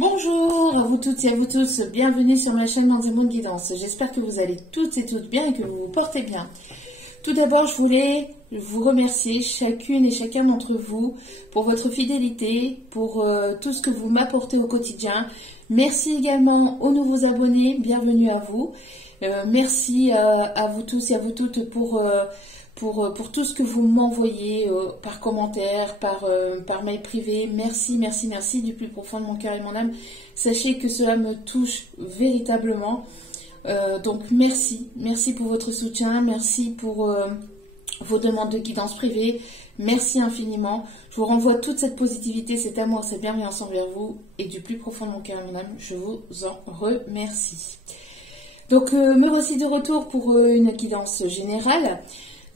Bonjour à vous toutes et à vous tous, bienvenue sur ma chaîne Mandimoun Guidance. J'espère que vous allez toutes et toutes bien et que vous vous portez bien. Tout d'abord, je voulais vous remercier chacune et chacun d'entre vous pour votre fidélité, pour tout ce que vous m'apportez au quotidien. Merci également aux nouveaux abonnés, bienvenue à vous. Merci à vous tous et à vous toutes pour tout ce que vous m'envoyez par commentaire, par mail privé. Merci, merci, merci du plus profond de mon cœur et de mon âme. Sachez que cela me touche véritablement. Donc merci, merci pour votre soutien, merci pour vos demandes de guidance privée. Merci infiniment. Je vous renvoie toute cette positivité, cet amour, cette bienveillance envers vous. Et du plus profond de mon cœur et de mon âme, je vous en remercie. Donc me voici de retour pour une guidance générale.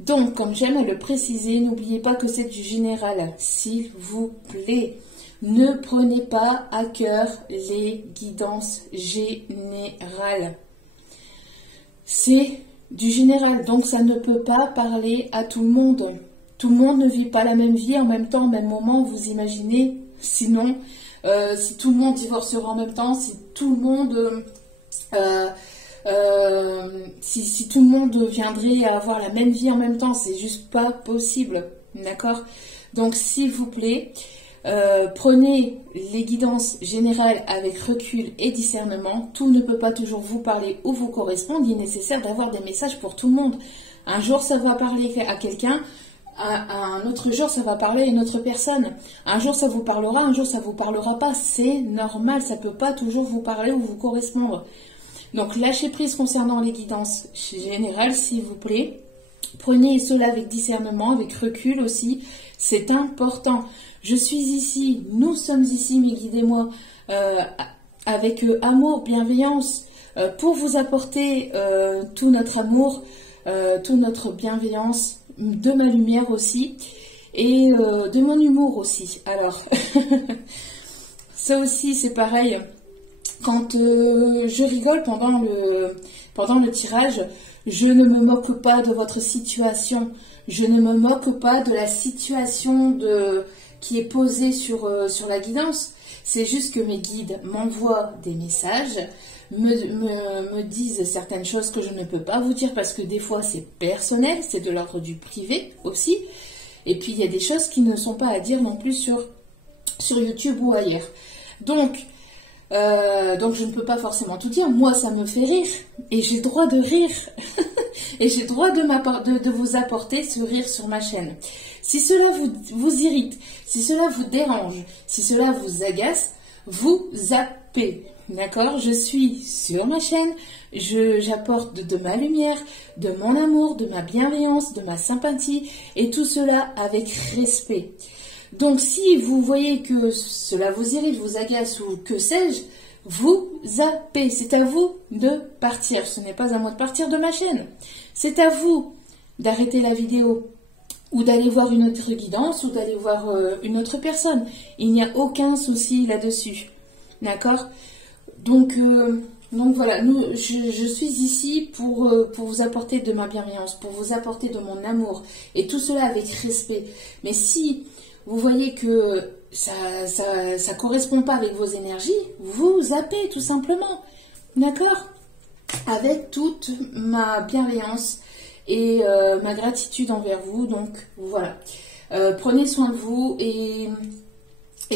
Donc, comme j'aime à le préciser, n'oubliez pas que c'est du général, s'il vous plaît. Ne prenez pas à cœur les guidances générales. C'est du général, donc ça ne peut pas parler à tout le monde. Tout le monde ne vit pas la même vie en même temps, au même moment, vous imaginez. Sinon, si tout le monde divorcera en même temps, si tout le monde... si tout le monde viendrait à avoir la même vie en même temps, c'est juste pas possible, d'accord? Donc s'il vous plaît, prenez les guidances générales avec recul et discernement. Tout ne peut pas toujours vous parler ou vous correspondre. Il est nécessaire d'avoir des messages pour tout le monde. Un jour ça va parler à quelqu'un, un autre jour ça va parler à une autre personne. Un jour ça vous parlera, un jour ça vous parlera pas. C'est normal, ça peut pas toujours vous parler ou vous correspondre. Donc, lâchez prise concernant les guidances générales, s'il vous plaît. Prenez cela avec discernement, avec recul aussi. C'est important. Je suis ici, nous sommes ici, mes guides et moi, avec amour, bienveillance, pour vous apporter tout notre amour, toute notre bienveillance, de ma lumière aussi, et de mon humour aussi. Alors, ça aussi, c'est pareil. Quand je rigole pendant le tirage, je ne me moque pas de votre situation. Je ne me moque pas de la situation qui est posée sur la guidance. C'est juste que mes guides m'envoient des messages, me disent certaines choses que je ne peux pas vous dire parce que des fois c'est personnel, c'est de l'ordre du privé aussi. Et puis il y a des choses qui ne sont pas à dire non plus sur YouTube ou ailleurs. Donc je ne peux pas forcément tout dire. Moi, ça me fait rire. Et j'ai le droit de rire. Et j'ai le droit de vous apporter ce rire sur ma chaîne. Si cela vous irrite, si cela vous dérange, si cela vous agace, vous zappez. D'accord? Je suis sur ma chaîne. J'apporte de ma lumière, de mon amour, de ma bienveillance, de ma sympathie. Et tout cela avec respect. Donc, si vous voyez que cela vous irrite, vous agace ou que sais-je, vous zappez. C'est à vous de partir. Ce n'est pas à moi de partir de ma chaîne. C'est à vous d'arrêter la vidéo ou d'aller voir une autre guidance ou d'aller voir une autre personne. Il n'y a aucun souci là-dessus. D'accord? Donc voilà, je suis ici pour vous apporter de ma bienveillance, pour vous apporter de mon amour. Et tout cela avec respect. Mais si... vous voyez que ça correspond pas avec vos énergies, vous zappez tout simplement. D'accord? Avec toute ma bienveillance et ma gratitude envers vous. Donc voilà. Prenez soin de vous et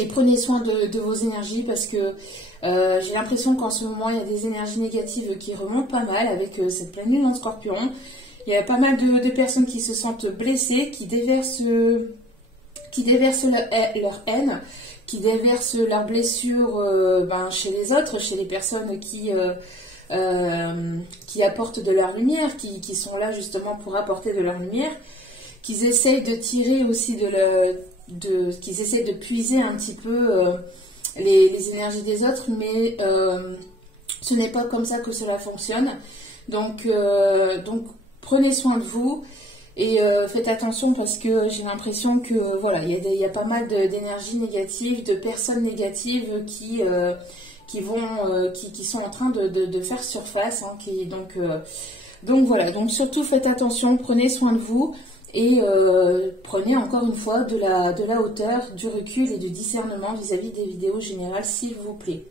prenez soin de vos énergies parce que j'ai l'impression qu'en ce moment il y a des énergies négatives qui remontent pas mal avec cette pleine lune en Scorpion. Il y a pas mal de personnes qui se sentent blessées, qui déversent leur haine, qui déversent leurs blessures chez les autres, chez les personnes qui apportent de leur lumière, qui sont là justement pour apporter de leur lumière, qu'ils essayent de tirer aussi qu'ils essayent de puiser un petit peu les énergies des autres, mais ce n'est pas comme ça que cela fonctionne. Donc prenez soin de vous. Et faites attention parce que j'ai l'impression que voilà, il y a pas mal d'énergie négative, de personnes négatives qui sont en train de faire surface. Hein, donc voilà, donc surtout faites attention, prenez soin de vous Et prenez encore une fois de la hauteur, du recul et du discernement vis-à-vis des vidéos générales, s'il vous plaît.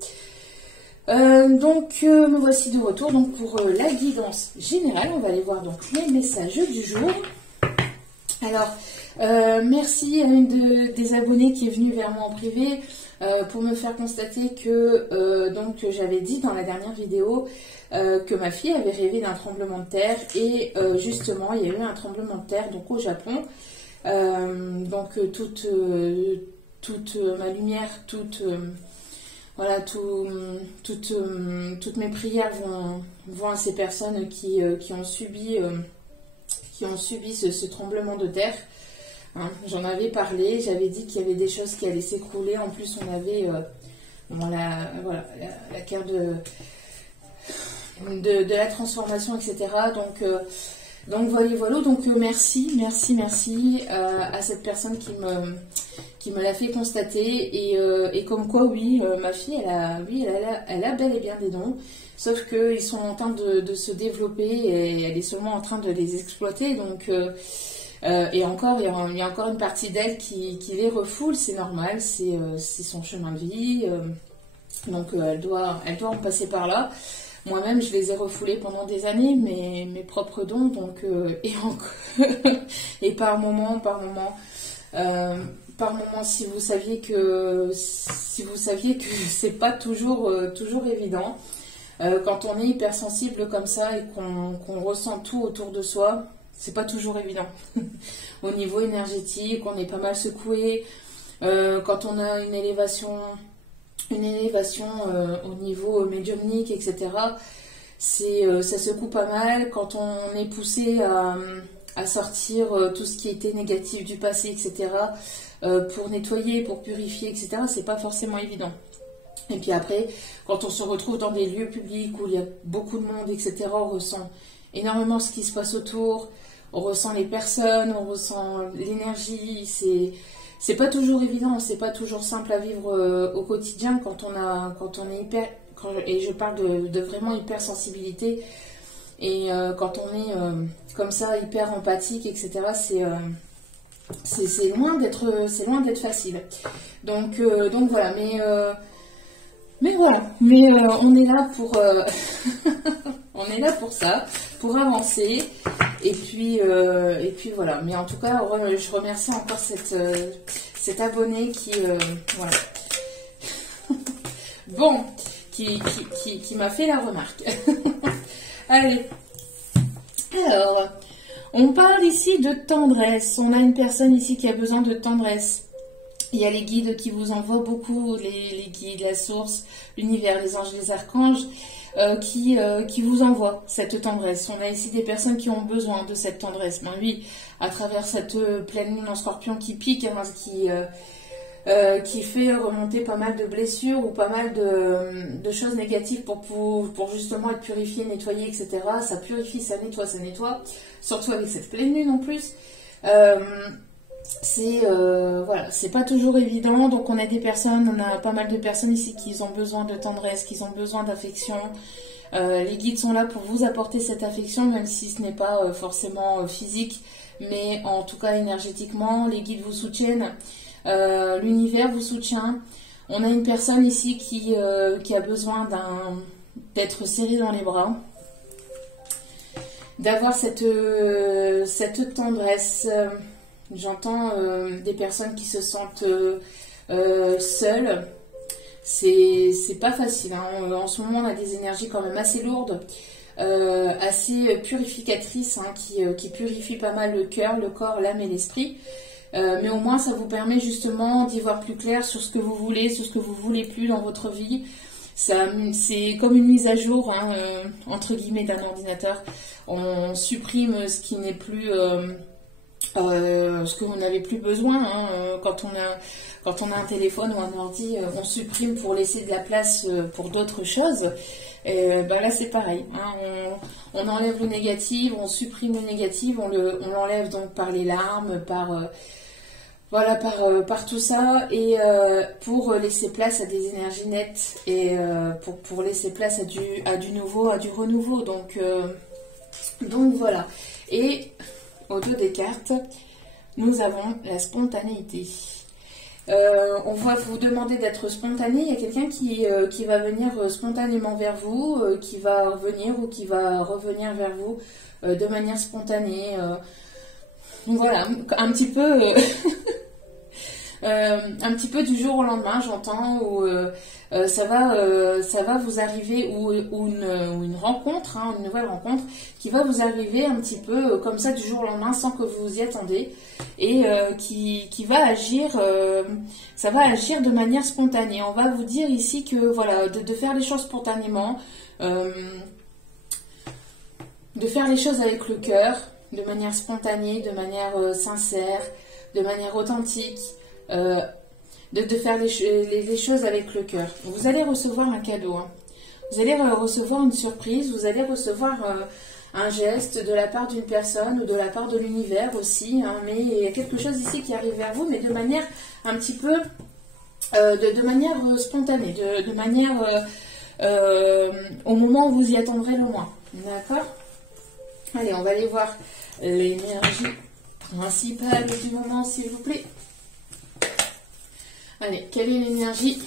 Me voici de retour donc pour la guidance générale. On va aller voir donc les messages du jour. Alors, merci à une des abonnées qui est venue vers moi en privé pour me faire constater que donc j'avais dit dans la dernière vidéo que ma fille avait rêvé d'un tremblement de terre et justement il y a eu un tremblement de terre donc au Japon. Toute ma lumière, voilà, toutes mes prières vont à ces personnes qui ont subi ce tremblement de terre. Hein, j'en avais parlé, j'avais dit qu'il y avait des choses qui allaient s'écrouler. En plus, on avait la carte de la transformation, etc. Donc voilà. Donc merci à cette personne qui me l'a fait constater et comme quoi oui, ma fille elle a bel et bien des dons, sauf qu'ils sont en train de se développer et elle est seulement en train de les exploiter. Donc et encore il y a encore une partie d'elle qui les refoule, c'est normal, c'est son chemin de vie, donc elle doit en passer par là. Moi-même, je les ai refoulés pendant des années, mes propres dons, donc et par moment, si vous saviez que c'est pas toujours évident, quand on est hypersensible comme ça et qu'on ressent tout autour de soi, c'est pas toujours évident. Au niveau énergétique, on est pas mal secoué, quand on a une élévation au niveau médiumnique, etc. Ça secoue pas mal quand on est poussé à sortir tout ce qui était négatif du passé, etc. Pour nettoyer, pour purifier, etc. C'est pas forcément évident. Et puis après, quand on se retrouve dans des lieux publics où il y a beaucoup de monde, etc., on ressent énormément ce qui se passe autour, on ressent les personnes, on ressent l'énergie, c'est pas toujours évident, c'est pas toujours simple à vivre au quotidien quand on est hyper, et je parle de vraiment hypersensibilité, et quand on est comme ça hyper empathique, etc. C'est loin d'être facile. Donc voilà, mais on est là pour on est là pour ça, pour avancer. Et puis voilà. Mais en tout cas, je remercie encore cet abonné qui voilà. Bon, qui m'a fait la remarque. Allez. Alors, on parle ici de tendresse. On a une personne ici qui a besoin de tendresse. Il y a les guides qui vous envoient beaucoup, les guides, la source, l'univers, les anges, les archanges, qui vous envoient cette tendresse. On a ici des personnes qui ont besoin de cette tendresse. Ben oui, à travers cette pleine lune en scorpion qui pique, hein, qui fait remonter pas mal de blessures ou pas mal de choses négatives pour justement être purifié, nettoyé, etc. Ça purifie, ça nettoie, surtout avec cette pleine lune en plus. Voilà, c'est pas toujours évident. Donc on a pas mal de personnes ici qui ont besoin de tendresse, qui ont besoin d'affection. Les guides sont là pour vous apporter cette affection, même si ce n'est pas forcément physique, mais en tout cas énergétiquement, les guides vous soutiennent. L'univers vous soutient. On a une personne ici qui a besoin d'être serrée dans les bras, d'avoir cette tendresse. J'entends des personnes qui se sentent seules. C'est pas facile, hein. En ce moment, on a des énergies quand même assez lourdes, assez purificatrices, hein, qui purifient pas mal le cœur, le corps, l'âme et l'esprit. Mais au moins, ça vous permet justement d'y voir plus clair sur ce que vous voulez, sur ce que vous voulez plus dans votre vie. C'est comme une mise à jour, hein, entre guillemets, d'un ordinateur. On supprime ce qui n'est plus... ce que vous n'avez plus besoin, hein. Quand on a un téléphone ou un ordi, on supprime pour laisser de la place pour d'autres choses. Là c'est pareil, hein. On enlève le négatif, on supprime le négatif, on l'enlève donc par les larmes, par tout ça, et pour laisser place à des énergies nettes et pour laisser place à du nouveau, à du renouveau. Donc voilà. Et au dos des cartes, nous avons la spontanéité. On va vous demander d'être spontané. Il y a quelqu'un qui va venir spontanément vers vous, qui va revenir ou qui va revenir vers vous de manière spontanée. Donc voilà, un petit peu... un petit peu du jour au lendemain, j'entends, où ça va vous arriver, ou une rencontre, hein, une nouvelle rencontre, qui va vous arriver un petit peu comme ça du jour au lendemain, sans que vous vous y attendez, et qui va agir, ça va agir de manière spontanée. On va vous dire ici que voilà, de faire les choses spontanément, de faire les choses avec le cœur, de manière spontanée, de manière sincère, de manière authentique. De faire les choses avec le cœur. Vous allez recevoir un cadeau, hein. Vous allez recevoir une surprise, vous allez recevoir un geste de la part d'une personne ou de la part de l'univers aussi, hein, mais il y a quelque chose ici qui arrive vers vous, mais de manière un petit peu, de manière spontanée, de manière au moment où vous y attendrez le moins. D'accord? Allez, on va aller voir l'énergie principale du moment, s'il vous plaît. Allez, quelle est l'énergie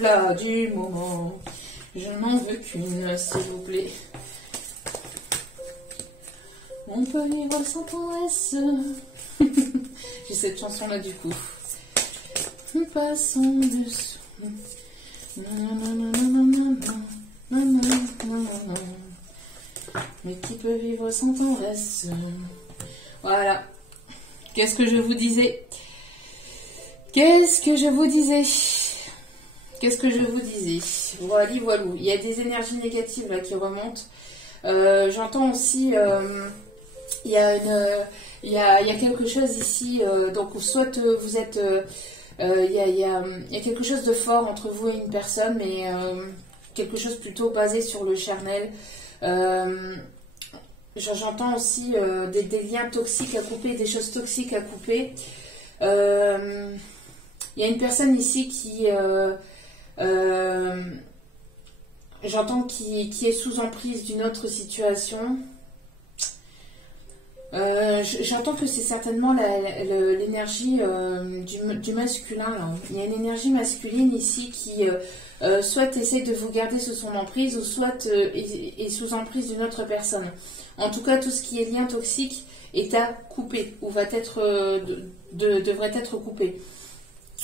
là du moment? Je n'en veux qu'une, s'il vous plaît. On peut vivre sans tendresse. J'ai cette chanson-là du coup. Passons dessous. Mais qui peut vivre sans tendresse? Voilà. Qu'est-ce que je vous disais? Qu'est-ce que je vous disais? Voilà, voilà. Il y a des énergies négatives là qui remontent. J'entends aussi, il y a quelque chose ici. Donc, soit vous êtes, il y a quelque chose de fort entre vous et une personne, mais quelque chose plutôt basé sur le charnel. J'entends aussi des liens toxiques à couper, des choses toxiques à couper. Il y a une personne ici qui, j'entends, qui est sous emprise d'une autre situation. J'entends que c'est certainement l'énergie du masculin, là. Il y a une énergie masculine ici qui soit essaie de vous garder sous son emprise, ou soit est sous emprise d'une autre personne. En tout cas, tout ce qui est lien toxique est à couper, ou devrait être coupé.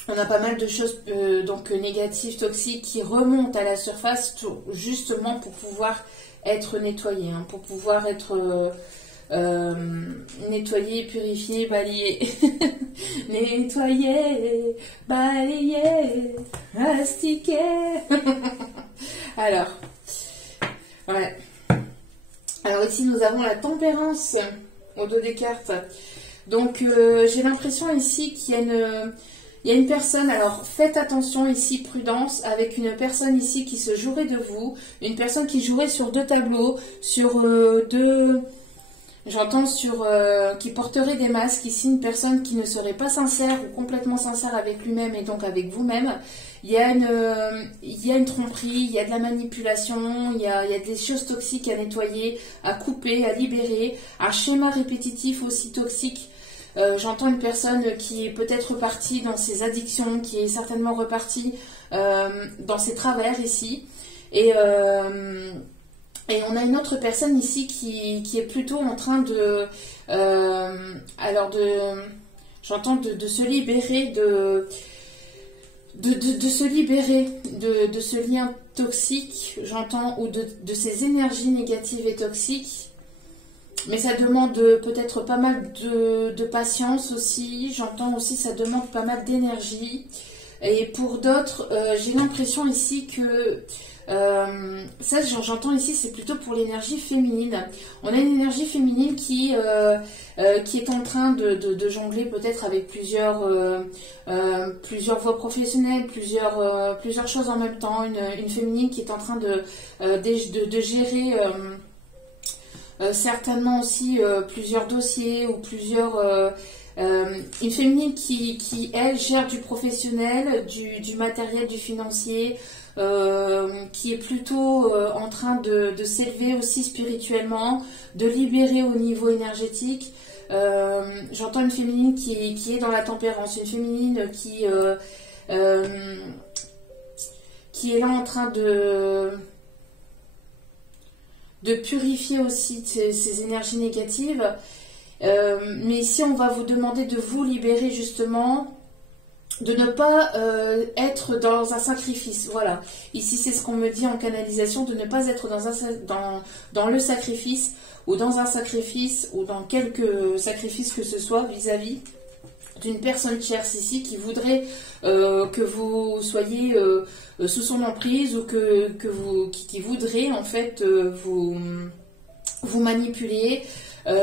On a pas mal de choses donc négatives, toxiques, qui remontent à la surface justement pour pouvoir être nettoyées, hein, pour pouvoir être nettoyé, purifié, balayé. Nettoyé, balayé, astiqué. Alors, ouais. Alors ici, nous avons la tempérance au dos des cartes. Donc, j'ai l'impression ici qu'il y a une personne, alors faites attention ici, prudence, avec une personne ici qui se jouerait de vous, une personne qui jouerait sur deux tableaux, sur qui porterait des masques, ici une personne qui ne serait pas sincère ou complètement sincère avec lui-même et donc avec vous-même. Il y a une tromperie, il y a de la manipulation, il y a des choses toxiques à nettoyer, à couper, à libérer, un schéma répétitif aussi toxique. J'entends une personne qui est peut-être repartie dans ses addictions, qui est certainement repartie dans ses travers ici. Et on a une autre personne ici qui est plutôt en train j'entends de se libérer de se libérer de ce lien toxique, j'entends, ou de ces énergies négatives et toxiques. Mais ça demande peut-être pas mal de patience aussi. J'entends aussi ça demande pas mal d'énergie. Et pour d'autres, j'ai l'impression ici que ça, j'entends ici, c'est plutôt pour l'énergie féminine. On a une énergie féminine qui est en train de jongler peut-être avec plusieurs voies professionnelles, plusieurs choses en même temps. Une féminine qui est en train de gérer certainement aussi plusieurs dossiers ou une féminine qui elle gère du professionnel, du matériel, du financier, qui est plutôt en train de s'élever aussi spirituellement, de libérer au niveau énergétique. J'entends une féminine qui est dans la tempérance, une féminine qui est là en train de purifier aussi ces énergies négatives. Mais ici, on va vous demander de vous libérer justement, de ne pas être dans un sacrifice. Voilà. Ici, c'est ce qu'on me dit en canalisation, de ne pas être dans le sacrifice, ou dans un sacrifice, ou dans quelque sacrifice que ce soit vis-à-vis d'une personne tierce ici qui voudrait que vous soyez sous son emprise, ou qui voudrait en fait vous manipuler.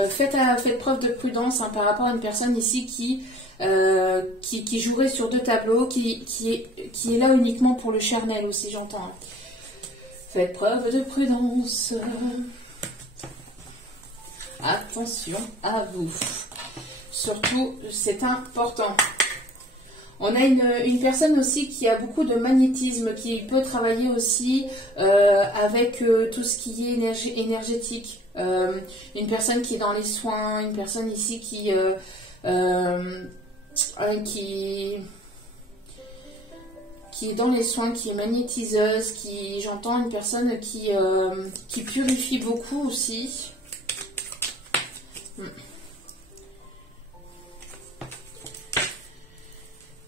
Faites preuve de prudence hein, par rapport à une personne ici qui jouerait sur deux tableaux, qui est là uniquement pour le charnel aussi, j'entends. Faites preuve de prudence. Attention à vous. Surtout, c'est important. On a une personne aussi qui a beaucoup de magnétisme, qui peut travailler aussi avec tout ce qui est énergétique. Une personne qui est dans les soins, une personne ici qui est dans les soins, qui est magnétiseuse, j'entends une personne qui purifie beaucoup aussi.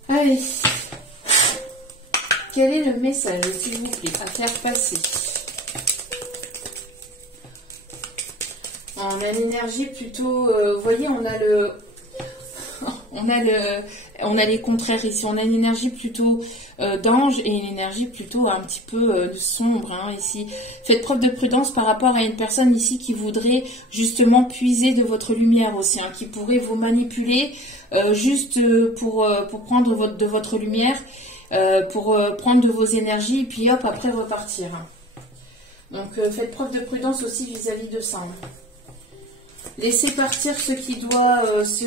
Allez, quel est le message, s'il vous plaît, à faire passer? On a l'énergie plutôt, vous voyez, on a les contraires ici. On a une énergie plutôt d'ange et une énergie plutôt un petit peu sombre hein, ici. Faites preuve de prudence par rapport à une personne ici qui voudrait justement puiser de votre lumière aussi, hein, qui pourrait vous manipuler juste pour prendre de votre lumière, pour prendre de vos énergies et puis hop, après repartir. Hein. Donc faites preuve de prudence aussi vis-à-vis de ça. Hein. Laissez partir ce qui doit se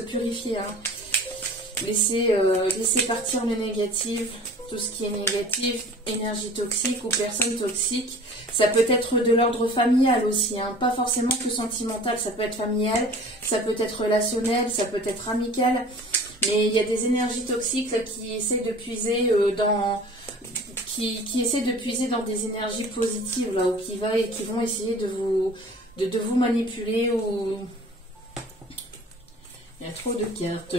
purifier. Hein. Laissez partir le négatif, tout ce qui est négatif, énergie toxique ou personne toxique. Ça peut être de l'ordre familial aussi, hein. Pas forcément que sentimental, ça peut être familial, ça peut être relationnel, ça peut être amical. Mais il y a des énergies toxiques là, qui essaient de puiser qui essaient de puiser dans des énergies positives là, ou qui vont essayer de vous manipuler, ou il y a trop de cartes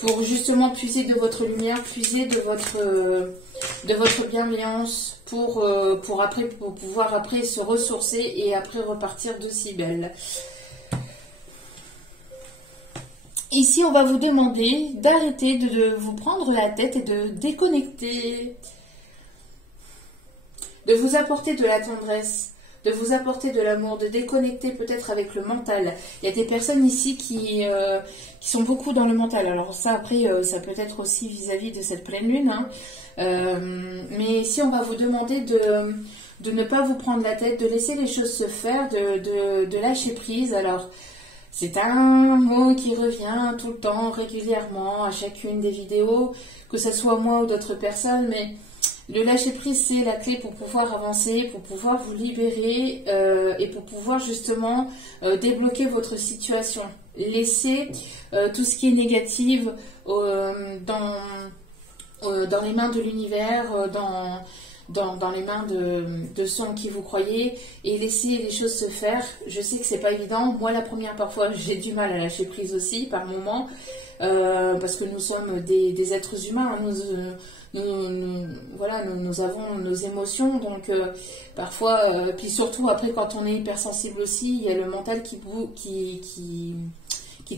pour justement puiser de votre lumière, puiser de votre bienveillance pour pouvoir après se ressourcer et après repartir d'aussi belle. Ici, on va vous demander d'arrêter de vous prendre la tête et de déconnecter, de vous apporter de la tendresse, de vous apporter de l'amour, de déconnecter peut-être avec le mental. Il y a des personnes ici qui sont beaucoup dans le mental. Alors ça, après, ça peut être aussi vis-à-vis de cette pleine lune. Hein. Mais ici, on va vous demander de ne pas vous prendre la tête, de laisser les choses se faire, de lâcher prise. Alors, c'est un mot qui revient tout le temps, régulièrement, à chacune des vidéos, que ce soit moi ou d'autres personnes, mais le lâcher prise, c'est la clé pour pouvoir avancer, pour pouvoir vous libérer et pour pouvoir justement débloquer votre situation. Laissez tout ce qui est négatif dans les mains de l'univers, dans les mains de ceux en qui vous croyez, et laissez les choses se faire. Je sais que c'est pas évident. Moi, la première, parfois, j'ai du mal à lâcher prise aussi, par moments, parce que nous sommes des êtres humains. Nous avons nos émotions, donc parfois, puis surtout après quand on est hypersensible aussi, il y a le mental qui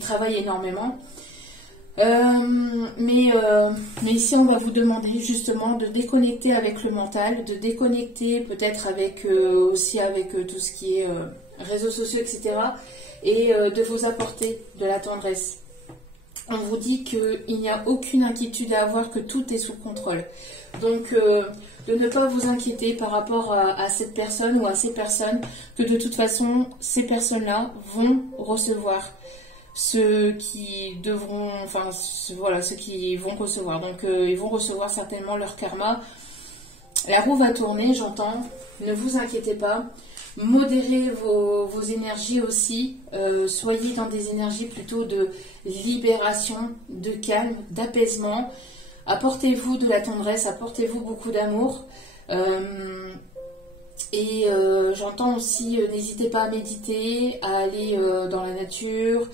travaille énormément. Mais ici on va vous demander justement de déconnecter avec le mental, de déconnecter peut-être aussi avec tout ce qui est réseaux sociaux, etc. Et de vous apporter de la tendresse. On vous dit qu'il n'y a aucune inquiétude à avoir, que tout est sous contrôle. Donc, de ne pas vous inquiéter par rapport à cette personne ou à ces personnes, que de toute façon, ces personnes-là vont recevoir ceux qui devront, enfin, voilà, ceux qui vont recevoir. Donc, ils vont recevoir certainement leur karma. La roue va tourner, j'entends. Ne vous inquiétez pas. Modérez vos énergies aussi. Soyez dans des énergies plutôt de libération, de calme, d'apaisement. Apportez-vous de la tendresse, apportez-vous beaucoup d'amour. J'entends aussi, n'hésitez pas à méditer, à aller dans la nature,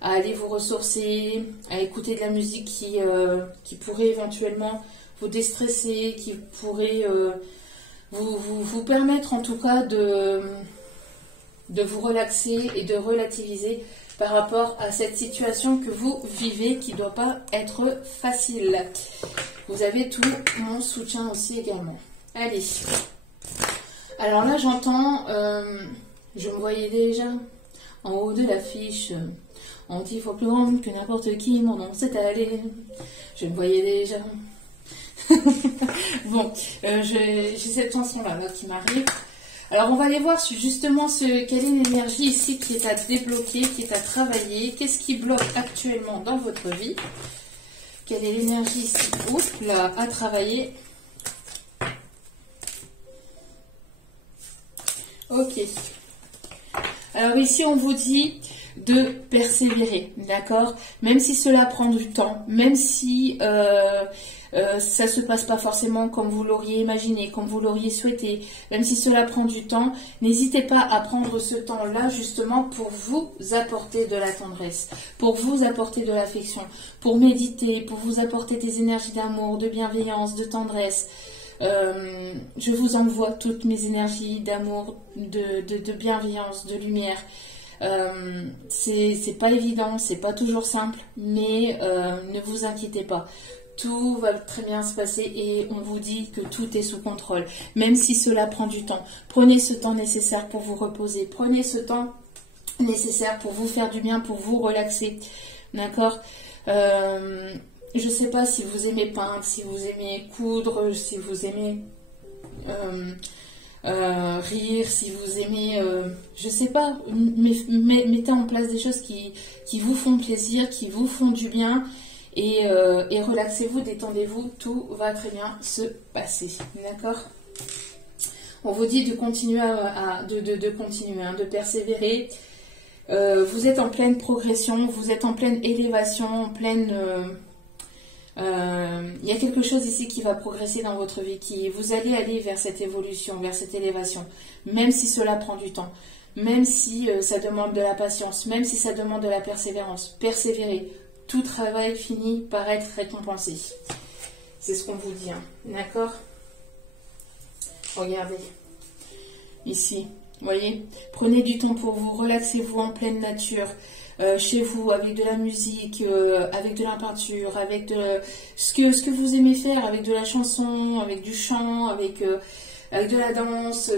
à aller vous ressourcer, à écouter de la musique qui pourrait éventuellement vous déstresser, qui pourrait vous permettre en tout cas de vous relaxer et de relativiser par rapport à cette situation que vous vivez qui ne doit pas être facile. Vous avez tout mon soutien aussi également. Allez. Alors là j'entends, je me voyais déjà en haut de l'affiche, en 10 fois plus grande que n'importe qui, mon nom s'est allé, je me voyais déjà. Bon, j'ai cette chanson-là qui m'arrive. Alors on va aller voir justement quelle est l'énergie ici qui est à débloquer, qui est à travailler, qu'est-ce qui bloque actuellement dans votre vie, quelle est l'énergie ici là, à travailler. Ok. Alors ici on vous dit de persévérer, d'accord? Même si cela prend du temps, même si ça ne se passe pas forcément comme vous l'auriez imaginé, comme vous l'auriez souhaité, même si cela prend du temps, n'hésitez pas à prendre ce temps-là justement pour vous apporter de la tendresse, pour vous apporter de l'affection, pour méditer, pour vous apporter des énergies d'amour, de bienveillance, de tendresse. Je vous envoie toutes mes énergies d'amour, de bienveillance, de lumière. C'est pas évident, c'est pas toujours simple, mais ne vous inquiétez pas. Tout va très bien se passer et on vous dit que tout est sous contrôle, même si cela prend du temps. Prenez ce temps nécessaire pour vous reposer, prenez ce temps nécessaire pour vous faire du bien, pour vous relaxer, d'accord? Je ne sais pas si vous aimez peindre, si vous aimez coudre, si vous aimez rire, si vous aimez, je sais pas, mettez en place des choses qui vous font plaisir, qui vous font du bien. Et relaxez-vous, détendez-vous, tout va très bien se passer, d'accord? On vous dit de continuer de persévérer. Vous êtes en pleine progression, vous êtes en pleine élévation, en pleine... il y a quelque chose ici qui va progresser dans votre vie, vous allez aller vers cette évolution, vers cette élévation, même si cela prend du temps, même si ça demande de la patience, même si ça demande de la persévérance. Persévérez. Tout travail finit par être récompensé. C'est ce qu'on vous dit, hein. D'accord? Regardez. Ici, vous voyez? Prenez du temps pour vous, relaxez-vous en pleine nature, chez vous, avec de la musique, avec de la peinture, avec ce que vous aimez faire, avec de la chanson, avec du chant, avec de la danse.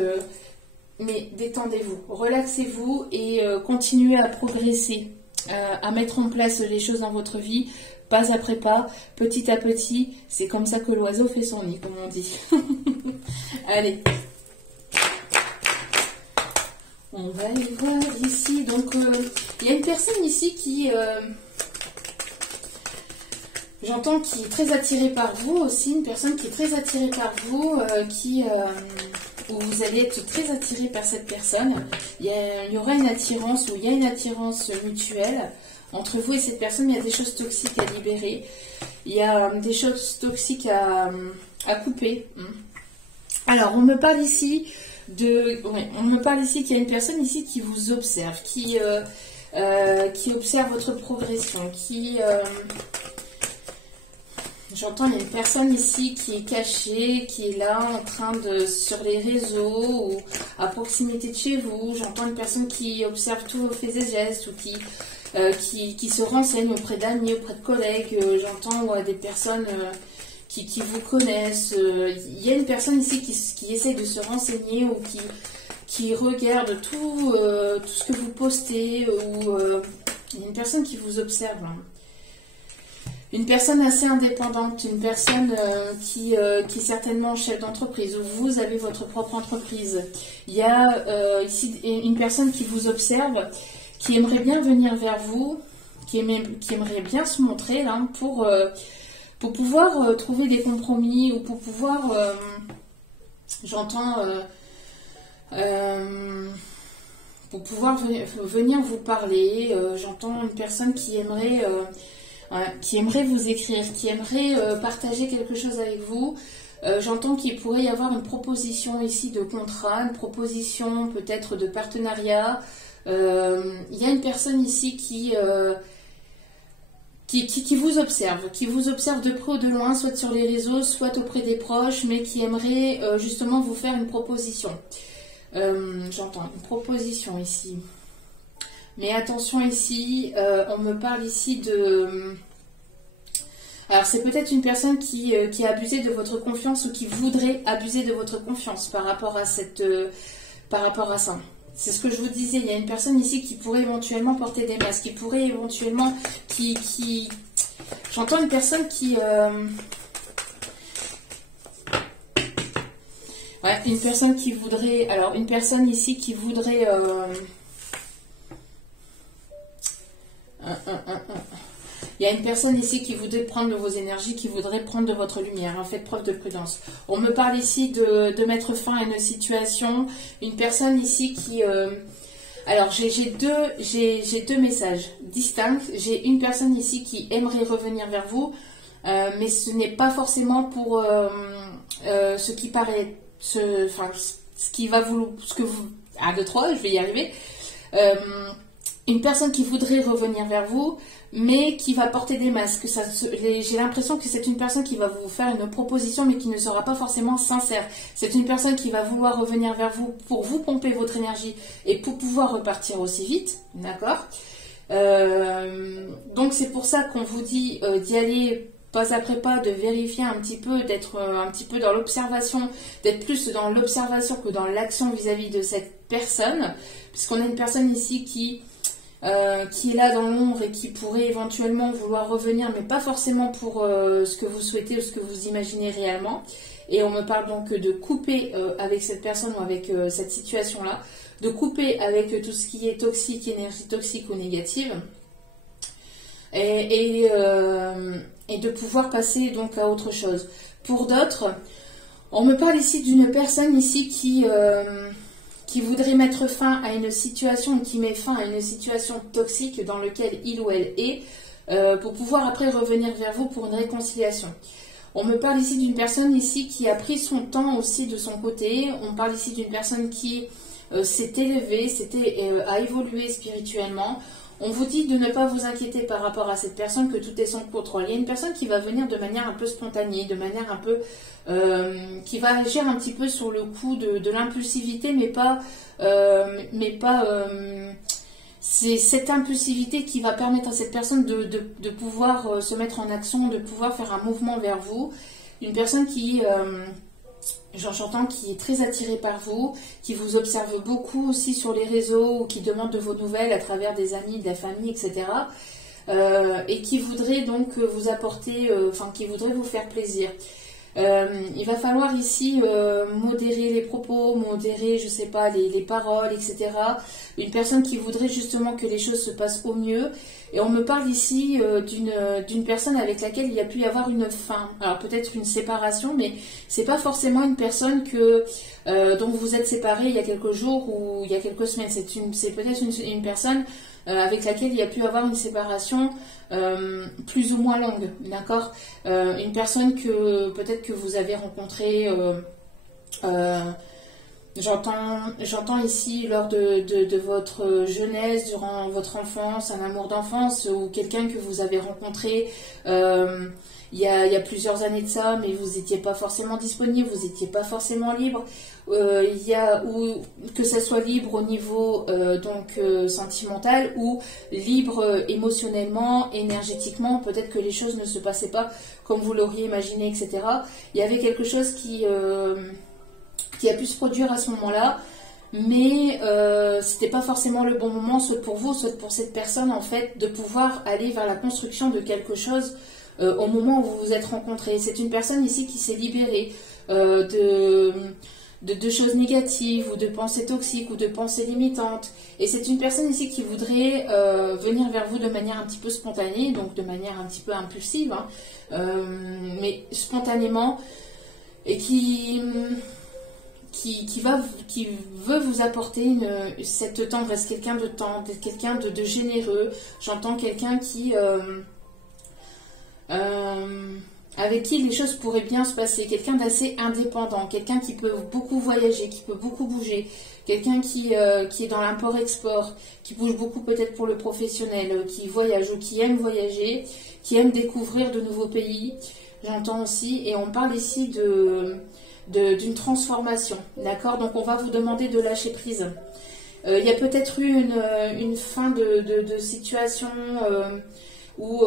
Mais détendez-vous, relaxez-vous et continuez à progresser. À mettre en place les choses dans votre vie, pas après pas, petit à petit. C'est comme ça que l'oiseau fait son nid, comme on dit. Allez. On va aller voir ici. Donc, il y a une personne ici qui... j'entends qui est très attirée par vous aussi. Une personne qui est très attirée par vous, où vous allez être très attiré par cette personne. Il y aura une attirance, ou il y a une attirance mutuelle entre vous et cette personne. Il y a des choses toxiques à libérer. Il y a des choses toxiques à couper. Alors, on me parle ici on me parle ici qu'il y a une personne ici qui vous observe, qui observe votre progression, j'entends, il y a une personne ici qui est cachée, qui est là en train sur les réseaux ou à proximité de chez vous. J'entends une personne qui observe tous vos faits et gestes ou qui se renseigne auprès d'amis, auprès de collègues. J'entends des personnes qui vous connaissent. Il y a une personne ici qui essaie de se renseigner ou qui regarde tout ce que vous postez. Il y a une personne qui vous observe. Une personne assez indépendante, une personne qui est certainement chef d'entreprise, ou vous avez votre propre entreprise. Il y a ici une personne qui vous observe, qui aimerait bien venir vers vous, qui aimerait bien se montrer là, pour pouvoir trouver des compromis, ou pour pouvoir, j'entends, pour pouvoir venir vous parler. J'entends une personne qui aimerait vous écrire, qui aimerait partager quelque chose avec vous. J'entends qu'il pourrait y avoir une proposition ici de contrat, une proposition peut-être de partenariat. Il y a une personne ici qui vous observe de près ou de loin, soit sur les réseaux, soit auprès des proches, mais qui aimerait justement vous faire une proposition. J'entends une proposition ici. Mais attention ici, on me parle ici de... Alors c'est peut-être une personne qui a abusé de votre confiance ou qui voudrait abuser de votre confiance par rapport à ça. C'est ce que je vous disais, il y a une personne ici qui pourrait éventuellement porter des masques, qui pourrait éventuellement... J'entends une personne qui... Ouais, une personne qui voudrait... Alors, une personne ici qui voudrait... Il y a une personne ici qui voudrait prendre de vos énergies, qui voudrait prendre de votre lumière. En fait, preuve de prudence. On me parle ici de mettre fin à une situation. Une personne ici qui... Alors, j'ai deux messages distincts. J'ai une personne ici qui aimerait revenir vers vous, mais ce n'est pas forcément pour ce qui paraît... ce qui va vous... Ce que vous... 1, 2, 3, je vais y arriver. Une personne qui voudrait revenir vers vous, mais qui va porter des masques. J'ai l'impression que c'est une personne qui va vous faire une proposition, mais qui ne sera pas forcément sincère. C'est une personne qui va vouloir revenir vers vous pour vous pomper votre énergie et pour pouvoir repartir aussi vite. D'accord ? Donc c'est pour ça qu'on vous dit d'y aller pas après pas, de vérifier un petit peu, d'être un petit peu dans l'observation, d'être plus dans l'observation que dans l'action vis-à-vis de cette personne, puisqu'on a une personne ici qui est là dans l'ombre et qui pourrait éventuellement vouloir revenir, mais pas forcément pour ce que vous souhaitez ou ce que vous imaginez réellement. Et on me parle donc de couper avec cette personne ou avec cette situation-là, de couper avec tout ce qui est toxique, énergie toxique ou négative, et de pouvoir passer donc à autre chose. Pour d'autres, on me parle ici d'une personne ici qui voudrait mettre fin à une situation, qui met fin à une situation toxique dans laquelle il ou elle est, pour pouvoir après revenir vers vous pour une réconciliation. On me parle ici d'une personne ici qui a pris son temps aussi de son côté. On parle ici d'une personne qui s'est élevée, a évolué spirituellement. On vous dit de ne pas vous inquiéter par rapport à cette personne, que tout est sans contrôle. Il y a une personne qui va venir de manière un peu spontanée, de manière un peu... qui va agir un petit peu sur le coup de l'impulsivité, mais pas... c'est cette impulsivité qui va permettre à cette personne de pouvoir se mettre en action, de pouvoir faire un mouvement vers vous. Une personne qui... j'entends qui est très attirée par vous, qui vous observe beaucoup aussi sur les réseaux, ou qui demande de vos nouvelles à travers des amis, de la famille, etc. Et qui voudrait donc vous apporter, qui voudrait vous faire plaisir. Il va falloir ici modérer les propos, modérer, je sais pas, les paroles, etc. Une personne qui voudrait justement que les choses se passent au mieux. Et on me parle ici d'une personne avec laquelle il y a pu y avoir une fin. Alors peut-être une séparation, mais c'est pas forcément une personne dont vous êtes séparés il y a quelques jours ou il y a quelques semaines. C'est peut-être une personne avec laquelle il y a pu avoir une séparation plus ou moins longue, d'accord, une personne que peut-être que vous avez rencontrée, j'entends ici lors de votre jeunesse, durant votre enfance, un amour d'enfance ou quelqu'un que vous avez rencontré il y a plusieurs années de ça, mais vous n'étiez pas forcément disponible, vous n'étiez pas forcément libre. Ou que ça soit libre au niveau sentimental ou libre émotionnellement, énergétiquement, peut-être que les choses ne se passaient pas comme vous l'auriez imaginé, etc. Il y avait quelque chose qui a pu se produire à ce moment-là, mais c'était pas forcément le bon moment, soit pour vous, soit pour cette personne, en fait, de pouvoir aller vers la construction de quelque chose au moment où vous vous êtes rencontrés. C'est une personne ici qui s'est libérée de choses négatives ou de pensées toxiques ou de pensées limitantes. Et c'est une personne ici qui voudrait venir vers vous de manière un petit peu spontanée, donc de manière un petit peu impulsive, mais spontanément, et qui qui veut vous apporter cette tendresse, quelqu'un de tendre, quelqu'un de généreux. J'entends quelqu'un avec qui les choses pourraient bien se passer, quelqu'un d'assez indépendant, quelqu'un qui peut beaucoup voyager, qui peut beaucoup bouger, quelqu'un qui est dans l'import-export, qui bouge beaucoup peut-être pour le professionnel, qui voyage ou qui aime voyager, qui aime découvrir de nouveaux pays. J'entends aussi, et on parle ici d'une transformation, d'accord? Donc on va vous demander de lâcher prise. Il y a peut-être eu une fin de situation où,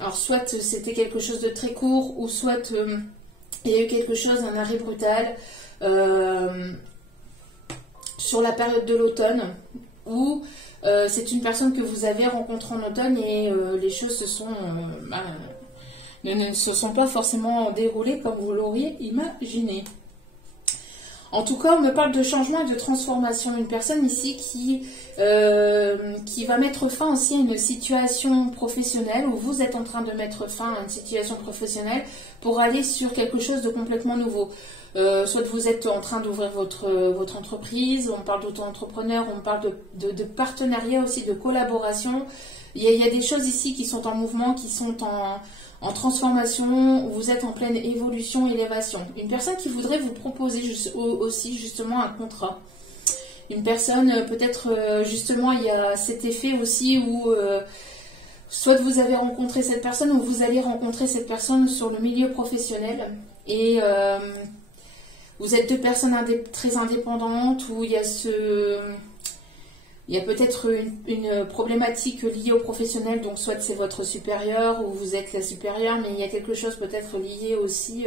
alors soit c'était quelque chose de très court, ou soit il y a eu quelque chose, un arrêt brutal sur la période de l'automne, où c'est une personne que vous avez rencontrée en automne et les choses ne se sont pas forcément déroulées comme vous l'auriez imaginé. En tout cas, on me parle de changement et de transformation. Une personne ici qui va mettre fin aussi à une situation professionnelle, où vous êtes en train de mettre fin à une situation professionnelle pour aller sur quelque chose de complètement nouveau. Soit vous êtes en train d'ouvrir votre entreprise, on parle d'auto-entrepreneur, on parle de partenariat aussi, de collaboration. Il y a des choses ici qui sont en mouvement, qui sont en transformation, vous êtes en pleine évolution, élévation. Une personne qui voudrait vous proposer aussi justement un contrat. Une personne, peut-être justement, il y a cet effet aussi où soit vous avez rencontré cette personne ou vous allez rencontrer cette personne sur le milieu professionnel. Et vous êtes deux personnes très indépendantes, où il y a peut-être une problématique liée au professionnel, donc soit c'est votre supérieur ou vous êtes la supérieure, mais il y a quelque chose peut-être lié aussi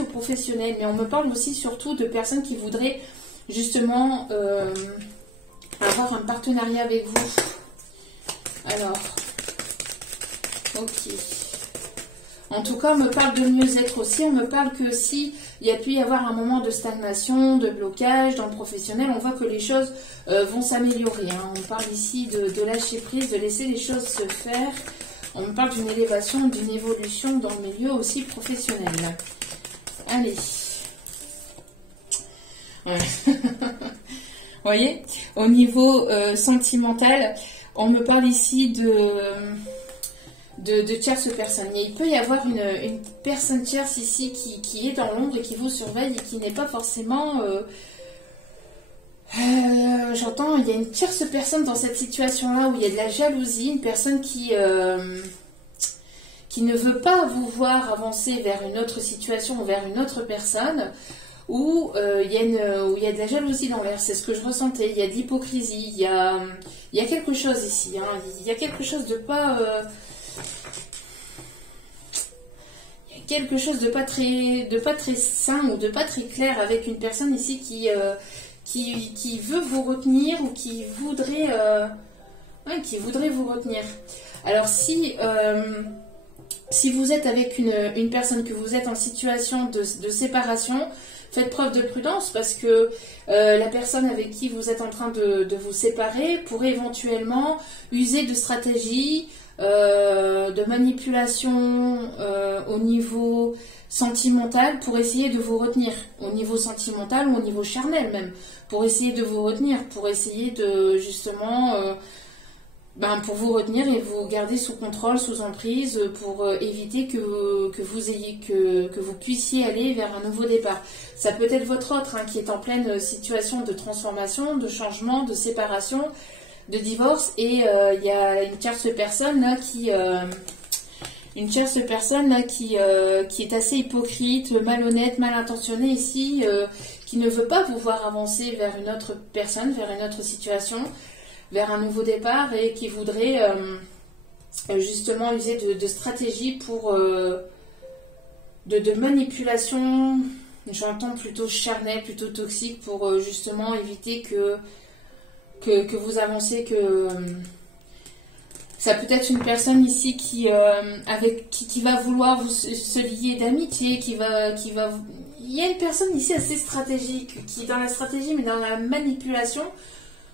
au professionnel. Mais on me parle aussi surtout de personnes qui voudraient justement avoir un partenariat avec vous. Alors, ok. En tout cas, on me parle de mieux-être aussi. On me parle que si il y a pu y avoir un moment de stagnation, de blocage dans le professionnel, on voit que les choses vont s'améliorer. Hein. On parle ici de lâcher prise, de laisser les choses se faire. On me parle d'une élévation, d'une évolution dans le milieu aussi professionnel. Allez. Ouais. Vous voyez, au niveau sentimental, on me parle ici de tierces personnes. Et il peut y avoir une personne tierce ici qui est dans l'ombre et qui vous surveille et qui n'est pas forcément... j'entends, il y a une tierce personne dans cette situation-là où il y a de la jalousie, une personne qui ne veut pas vous voir avancer vers une autre situation ou vers une autre personne, où il y a de la jalousie dans l'air. C'est ce que je ressentais. Il y a de l'hypocrisie, il y a quelque chose ici. Hein. Il y a quelque chose de pas... quelque chose de pas très sain ou de pas très clair avec une personne ici qui veut vous retenir ou qui voudrait vous retenir. Alors si vous êtes avec une personne, que vous êtes en situation de séparation, faites preuve de prudence, parce que la personne avec qui vous êtes en train de vous séparer pourrait éventuellement user de stratégies, de manipulation au niveau sentimental pour essayer de vous retenir, au niveau sentimental ou au niveau charnel même, pour essayer de vous retenir, pour essayer de justement pour vous retenir et vous garder sous contrôle, sous emprise, pour éviter que vous puissiez aller vers un nouveau départ. Ça peut être votre autre qui est en pleine situation de transformation, de changement, de séparation, de divorce, et il y a une tierce personne là qui est assez hypocrite, malhonnête, mal intentionnée ici, qui ne veut pas vous voir avancer vers une autre personne, vers une autre situation, vers un nouveau départ, et qui voudrait justement user de stratégies pour de manipulation, j'entends plutôt charnel, plutôt toxique, pour justement éviter que vous avancez, que ça peut être une personne ici qui va vouloir se lier d'amitié, il y a une personne ici assez stratégique, qui est dans la stratégie mais dans la manipulation,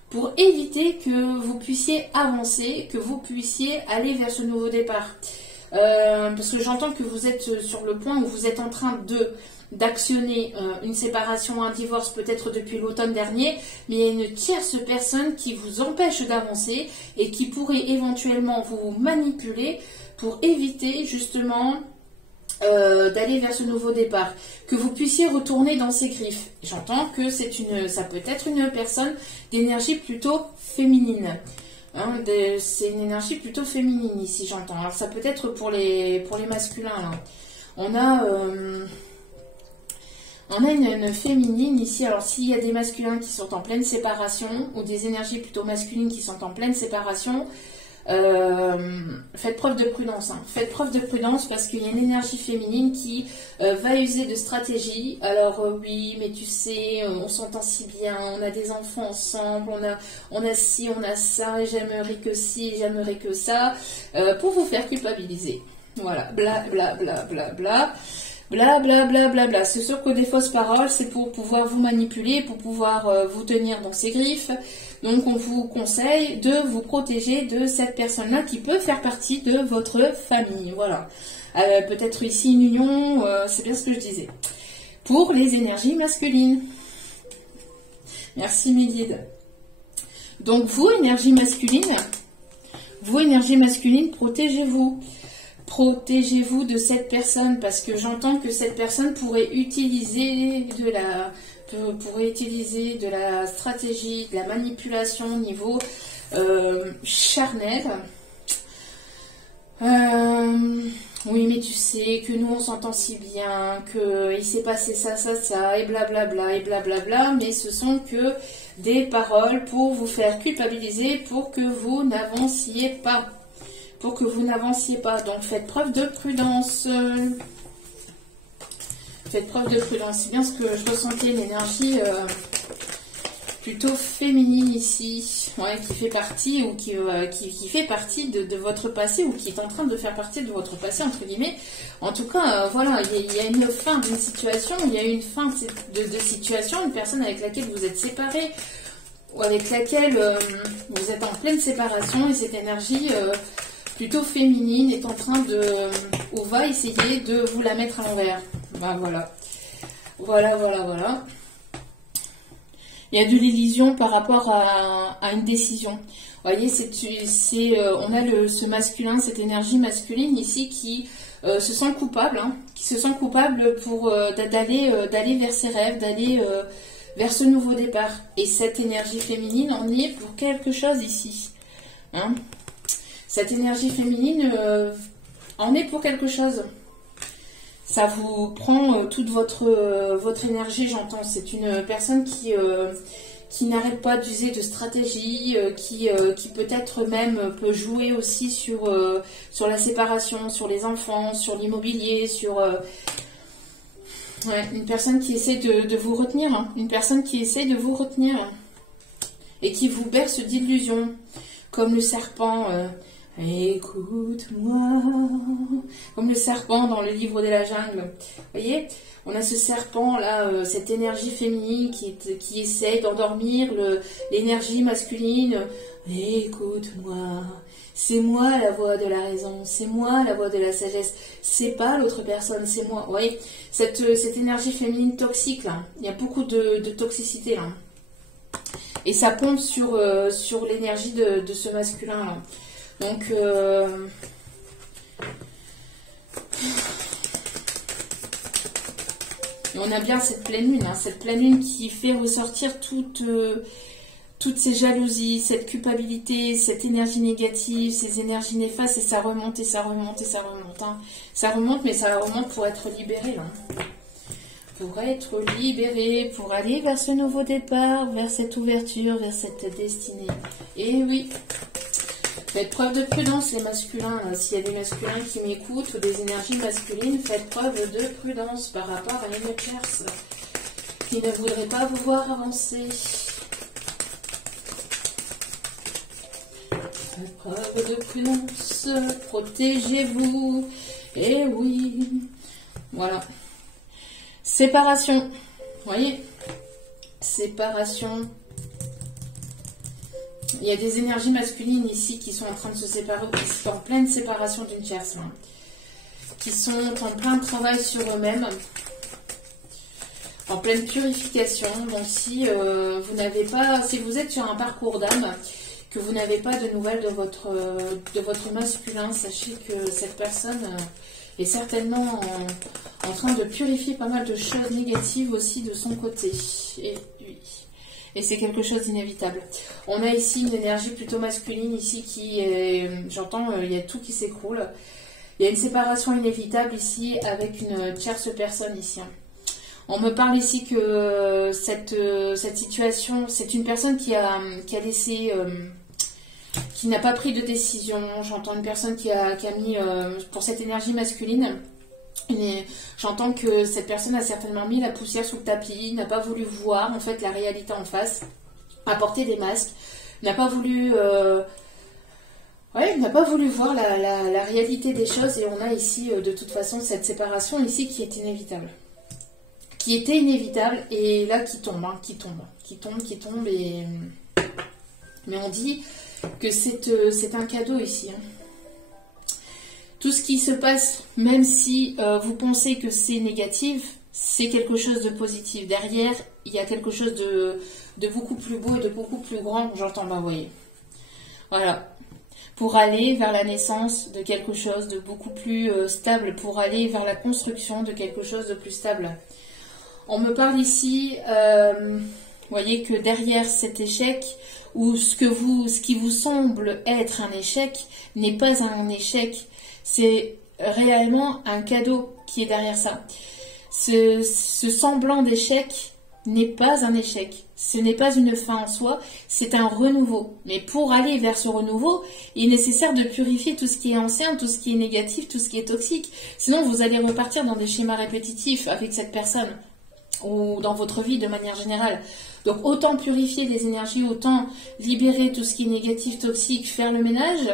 pour éviter que vous puissiez avancer, que vous puissiez aller vers ce nouveau départ. parce que j'entends que vous êtes sur le point où vous êtes en train d'actionner une séparation, un divorce peut-être depuis l'automne dernier, mais il y a une tierce personne qui vous empêche d'avancer et qui pourrait éventuellement vous manipuler pour éviter justement d'aller vers ce nouveau départ, que vous puissiez retourner dans ses griffes. J'entends que ça peut être une personne d'énergie plutôt féminine. Hein, c'est une énergie plutôt féminine ici, j'entends. Alors ça peut être pour les masculins. Là. On a une féminine ici. Alors s'il y a des masculins qui sont en pleine séparation ou des énergies plutôt masculines qui sont en pleine séparation, faites preuve de prudence. Hein. Faites preuve de prudence parce qu'il y a une énergie féminine qui va user de stratégie. Alors oui, mais tu sais, on s'entend si bien, on a des enfants ensemble, on a ci, on a ça, et j'aimerais que ci, j'aimerais que ça, pour vous faire culpabiliser. Voilà, bla bla bla bla bla. Bla bla bla bla bla. C'est sûr que des fausses paroles, c'est pour pouvoir vous manipuler, pour pouvoir vous tenir dans ses griffes. Donc on vous conseille de vous protéger de cette personne-là qui peut faire partie de votre famille. Voilà. Peut-être ici une union, c'est bien ce que je disais. Pour les énergies masculines. Merci Mélide. Donc vous, énergie masculine, protégez-vous. Protégez-vous de cette personne parce que j'entends que cette personne pourrait utiliser de la stratégie, de la manipulation au niveau charnel. Oui, mais tu sais que nous on s'entend si bien, qu'il s'est passé ça, et blablabla, et blablabla, mais ce sont que des paroles pour vous faire culpabiliser, pour que vous n'avanciez pas. Donc faites preuve de prudence. C'est bien ce que je ressentais, l'énergie plutôt féminine ici, ouais, qui fait partie ou qui fait partie de votre passé ou qui est en train de faire partie de votre passé entre guillemets. En tout cas, voilà, il y a une fin d'une situation, il y a une fin de situation, une personne avec laquelle vous êtes séparés ou avec laquelle vous êtes en pleine séparation et cette énergie plutôt féminine est en train ou va essayer de vous la mettre à l'envers. Ben, voilà. Voilà. Il y a de l'illusion par rapport à une décision. Vous voyez, on a ce masculin, cette énergie masculine ici qui se sent coupable, pour d'aller vers ses rêves, d'aller vers ce nouveau départ. Et cette énergie féminine en est pour quelque chose ici. Hein? Cette énergie féminine en est pour quelque chose. Ça vous prend toute votre énergie, j'entends. C'est une personne qui n'arrête pas d'user de stratégie, qui peut-être même peut jouer aussi sur la séparation, sur les enfants, sur l'immobilier, sur... une personne qui essaie de vous retenir. Hein. Une personne qui essaie de vous retenir. Et qui vous berce d'illusions. Comme le serpent... écoute-moi, comme le serpent dans le livre de la jungle. Vous voyez, on a ce serpent là, cette énergie féminine qui essaye d'endormir l'énergie masculine. Écoute-moi, c'est moi la voix de la raison, c'est moi la voix de la sagesse, c'est pas l'autre personne, c'est moi. Vous voyez, cette énergie féminine toxique là, il y a beaucoup de toxicité là. Et ça pompe sur l'énergie de ce masculin là. Donc, et on a bien cette pleine lune qui fait ressortir toutes ces jalousies, cette culpabilité, cette énergie négative, ces énergies néfastes, et ça remonte, et ça remonte, et ça remonte. Hein. Ça remonte, mais ça remonte pour être libéré, là. Pour être libéré, pour aller vers ce nouveau départ, vers cette ouverture, vers cette destinée. Et oui. Faites preuve de prudence, les masculins. S'il y a des masculins qui m'écoutent ou des énergies masculines, faites preuve de prudence par rapport à une tierce qui ne voudrait pas vous voir avancer. Faites preuve de prudence, protégez-vous. Et oui, voilà. Séparation. Vous voyez, séparation. Il y a des énergies masculines ici qui sont en train de se séparer, qui sont en pleine séparation d'une tierce. qui sont en plein travail sur eux-mêmes, en pleine purification. Donc si vous n'avez pas, si vous êtes sur un parcours d'âme, que vous n'avez pas de nouvelles de votre masculin, sachez que cette personne est certainement en train de purifier pas mal de choses négatives aussi de son côté. Et c'est quelque chose d'inévitable. On a ici une énergie plutôt masculine ici qui est, j'entends, il y a tout qui s'écroule. Il y a une séparation inévitable ici avec une tierce personne ici. On me parle ici que cette situation, c'est une personne qui a laissé, qui n'a pas pris de décision. J'entends une personne qui a mis, pour cette énergie masculine, j'entends que cette personne a certainement mis la poussière sous le tapis, n'a pas voulu voir en fait la réalité en face, a porté des masques, n'a pas voulu... n'a pas voulu voir la réalité des choses, et on a ici de toute façon cette séparation ici qui est inévitable. Qui était inévitable et là qui tombe, hein, qui tombe et... Mais on dit que c'est un cadeau ici. Hein. Tout ce qui se passe, même si vous pensez que c'est négatif, c'est quelque chose de positif. Derrière, il y a quelque chose de beaucoup plus beau et de beaucoup plus grand, j'entends, bah voyez. Voilà. Pour aller vers la naissance de quelque chose de beaucoup plus stable, pour aller vers la construction de quelque chose de plus stable. On me parle ici, voyez que derrière cet échec, ou ce qui vous semble être un échec, n'est pas un échec, c'est réellement un cadeau qui est derrière ça. Ce semblant d'échec n'est pas un échec, ce n'est pas une fin en soi, c'est un renouveau. Mais pour aller vers ce renouveau, il est nécessaire de purifier tout ce qui est ancien, tout ce qui est négatif, tout ce qui est toxique. Sinon, vous allez repartir dans des schémas répétitifs avec cette personne ou dans votre vie de manière générale. Donc autant purifier les énergies, autant libérer tout ce qui est négatif, toxique, faire le ménage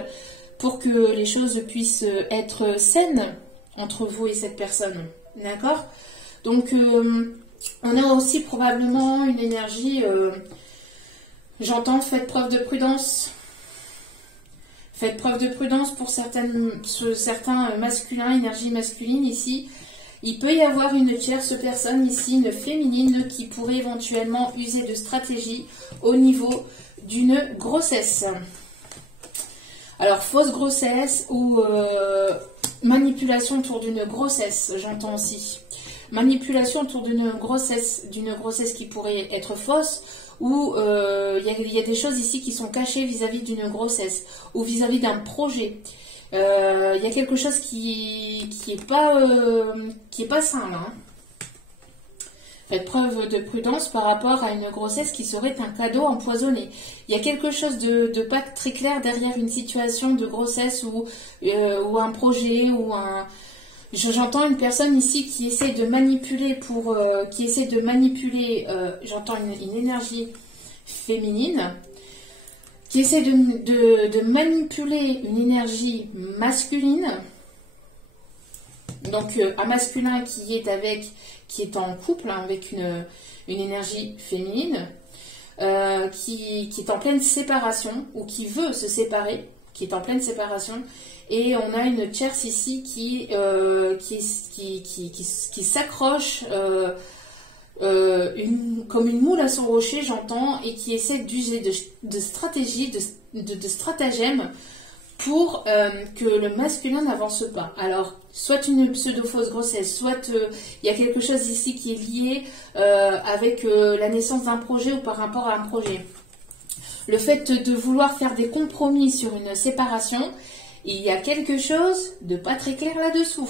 pour que les choses puissent être saines entre vous et cette personne. D'accord? Donc on a aussi probablement une énergie, j'entends, faites preuve de prudence. Faites preuve de prudence pour certains masculins, énergie masculine ici. Il peut y avoir une tierce personne ici, une féminine, qui pourrait éventuellement user de stratégie au niveau d'une grossesse. Alors, fausse grossesse ou manipulation autour d'une grossesse, j'entends aussi. Manipulation autour d'une grossesse qui pourrait être fausse, ou il y a des choses ici qui sont cachées vis-à-vis d'une grossesse ou vis-à-vis d'un projet. Il y a quelque chose qui est pas sain là. Hein. Faites preuve de prudence par rapport à une grossesse qui serait un cadeau empoisonné. Il y a quelque chose de pas très clair derrière une situation de grossesse ou un projet ou un... J'entends une personne ici qui essaie de manipuler j'entends une énergie féminine qui essaie de manipuler une énergie masculine, donc un masculin qui est en couple hein, avec une énergie féminine, qui est en pleine séparation ou qui veut se séparer, qui est en pleine séparation, et on a une tierce ici qui s'accroche comme une moule à son rocher, j'entends, et qui essaie d'user de stratégie, de stratagème pour que le masculin n'avance pas. Alors, soit une pseudo-fausse grossesse, soit il y a quelque chose ici qui est lié avec la naissance d'un projet ou par rapport à un projet. Le fait de vouloir faire des compromis sur une séparation, il y a quelque chose de pas très clair là-dessous.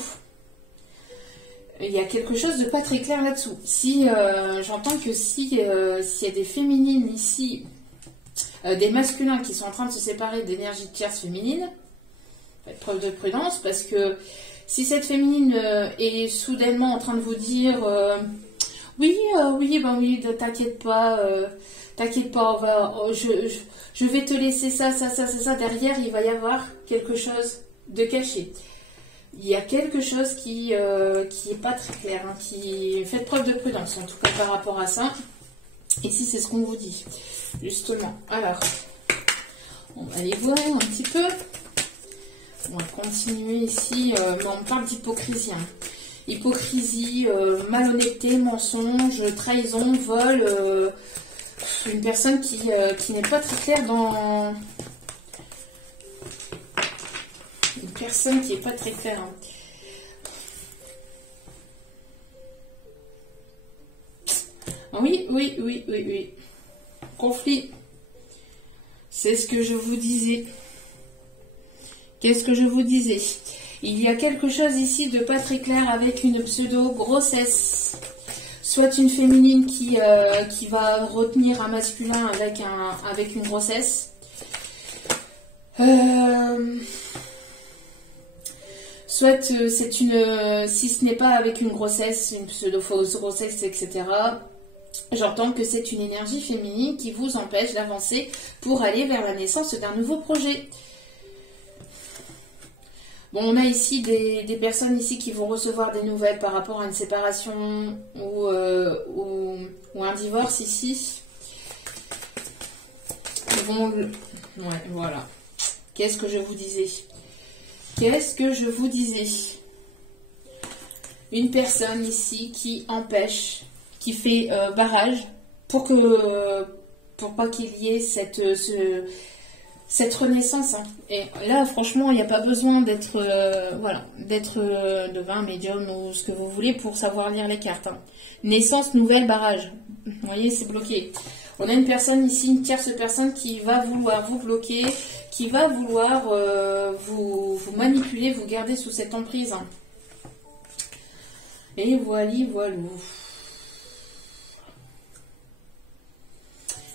Il y a quelque chose de pas très clair là-dessous. Si j'entends que s'il y a des féminines ici, des masculins qui sont en train de se séparer d'énergie tierce féminine, faites preuve de prudence, parce que si cette féminine est soudainement en train de vous dire oui, t'inquiète pas, je vais te laisser ça, derrière il va y avoir quelque chose de caché. Il y a quelque chose qui est pas très clair, hein, faites preuve de prudence en tout cas par rapport à ça. Ici c'est ce qu'on vous dit, justement. Alors, on va aller voir un petit peu. On va continuer ici, mais on parle d'hypocrisie. Hein. Hypocrisie, malhonnêteté, mensonge, trahison, vol. Une personne qui n'est pas très claire dans... Une personne qui n'est pas très claire. Hein. Oui, oui, oui, oui, oui. Conflit. C'est ce que je vous disais. Qu'est-ce que je vous disais? Il y a quelque chose ici de pas très clair avec une pseudo-grossesse. Soit une féminine qui va retenir un masculin avec une grossesse. Soit c'est une... si ce n'est pas avec une grossesse, une pseudo-fausse grossesse, etc. J'entends que c'est une énergie féminine qui vous empêche d'avancer pour aller vers la naissance d'un nouveau projet. Bon, on a ici des personnes ici qui vont recevoir des nouvelles par rapport à une séparation ou un divorce ici. Ils vont... Ouais, voilà. Qu'est-ce que je vous disais? Qu'est-ce que je vous disais? Une personne ici qui empêche, qui fait barrage pour pas qu'il y ait cette renaissance. Hein. Et là, franchement, il n'y a pas besoin d'être devin, médium ou ce que vous voulez pour savoir lire les cartes. Hein. Naissance, nouvelle, barrage. Vous voyez, c'est bloqué. On a une personne ici, une tierce personne qui va vouloir vous bloquer, qui va vouloir vous manipuler, vous garder sous cette emprise. Hein. Et voilà.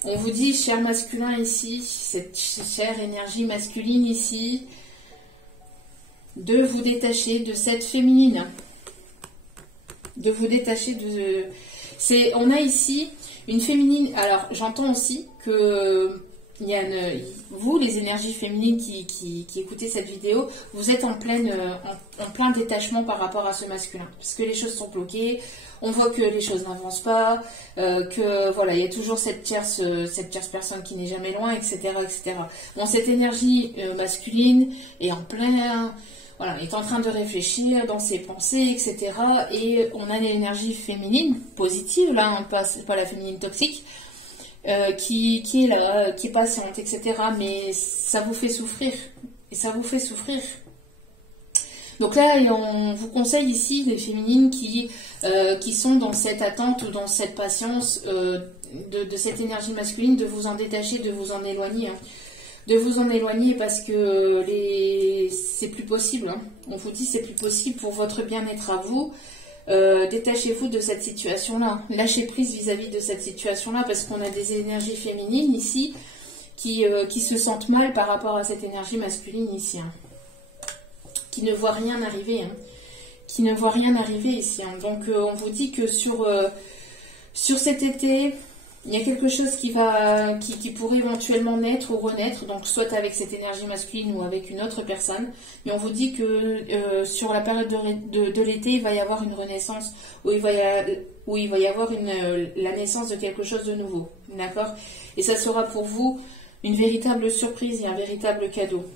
On vous dit, cher masculin ici, cette chère énergie masculine ici, de vous détacher de cette féminine. De vous détacher de... On a ici une féminine... Alors, j'entends aussi que... vous, les énergies féminines qui écoutez cette vidéo, vous êtes en plein détachement par rapport à ce masculin. Parce que les choses sont bloquées, on voit que les choses n'avancent pas, que voilà, il y a toujours cette tierce personne qui n'est jamais loin, etc., etc. Bon, cette énergie masculine est en plein... Voilà, est en train de réfléchir dans ses pensées, etc. Et on a l'énergie féminine, positive, là, hein, pas la féminine toxique, qui est là, qui est patiente, etc. Mais ça vous fait souffrir. Et ça vous fait souffrir. Donc là, on vous conseille ici les féminines qui sont dans cette attente ou dans cette patience de cette énergie masculine, de vous en détacher, de vous en éloigner. Hein. De vous en éloigner parce que c'est plus possible. Hein. On vous dit c'est plus possible pour votre bien-être à vous. Détachez-vous de cette situation-là. Lâchez prise vis-à-vis de cette situation-là parce qu'on a des énergies féminines ici qui se sentent mal par rapport à cette énergie masculine ici. Hein. Qui ne voient rien arriver. Hein. Qui ne voient rien arriver ici. Hein. Donc on vous dit que sur cet été... Il y a quelque chose qui pourrait éventuellement naître ou renaître, donc soit avec cette énergie masculine ou avec une autre personne. Mais on vous dit que sur la période de l'été, il va y avoir une renaissance, où il va y avoir la naissance de quelque chose de nouveau. D'accord? Et ça sera pour vous une véritable surprise et un véritable cadeau.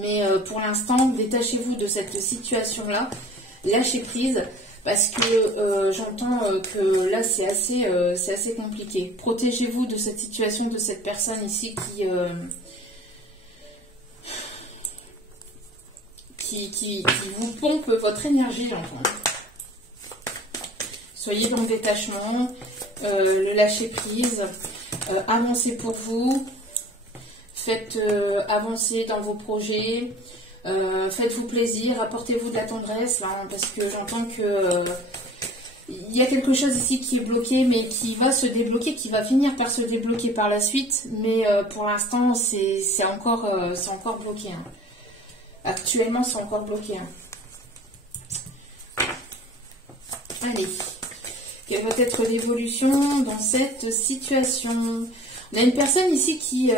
Mais pour l'instant, détachez-vous de cette situation-là, lâchez prise. Parce que j'entends que là, c'est assez compliqué. Protégez-vous de cette situation, de cette personne ici qui vous pompe votre énergie, j'entends. Soyez dans le détachement, le lâcher prise, avancez pour vous, faites avancer dans vos projets. Faites-vous plaisir, apportez-vous de la tendresse là, hein, parce que j'entends que il y a quelque chose ici qui est bloqué, mais qui va se débloquer, qui va finir par se débloquer par la suite, mais pour l'instant c'est encore bloqué. Hein. Actuellement c'est encore bloqué. Hein. Allez, quelle va être l'évolution dans cette situation? On a une personne ici qui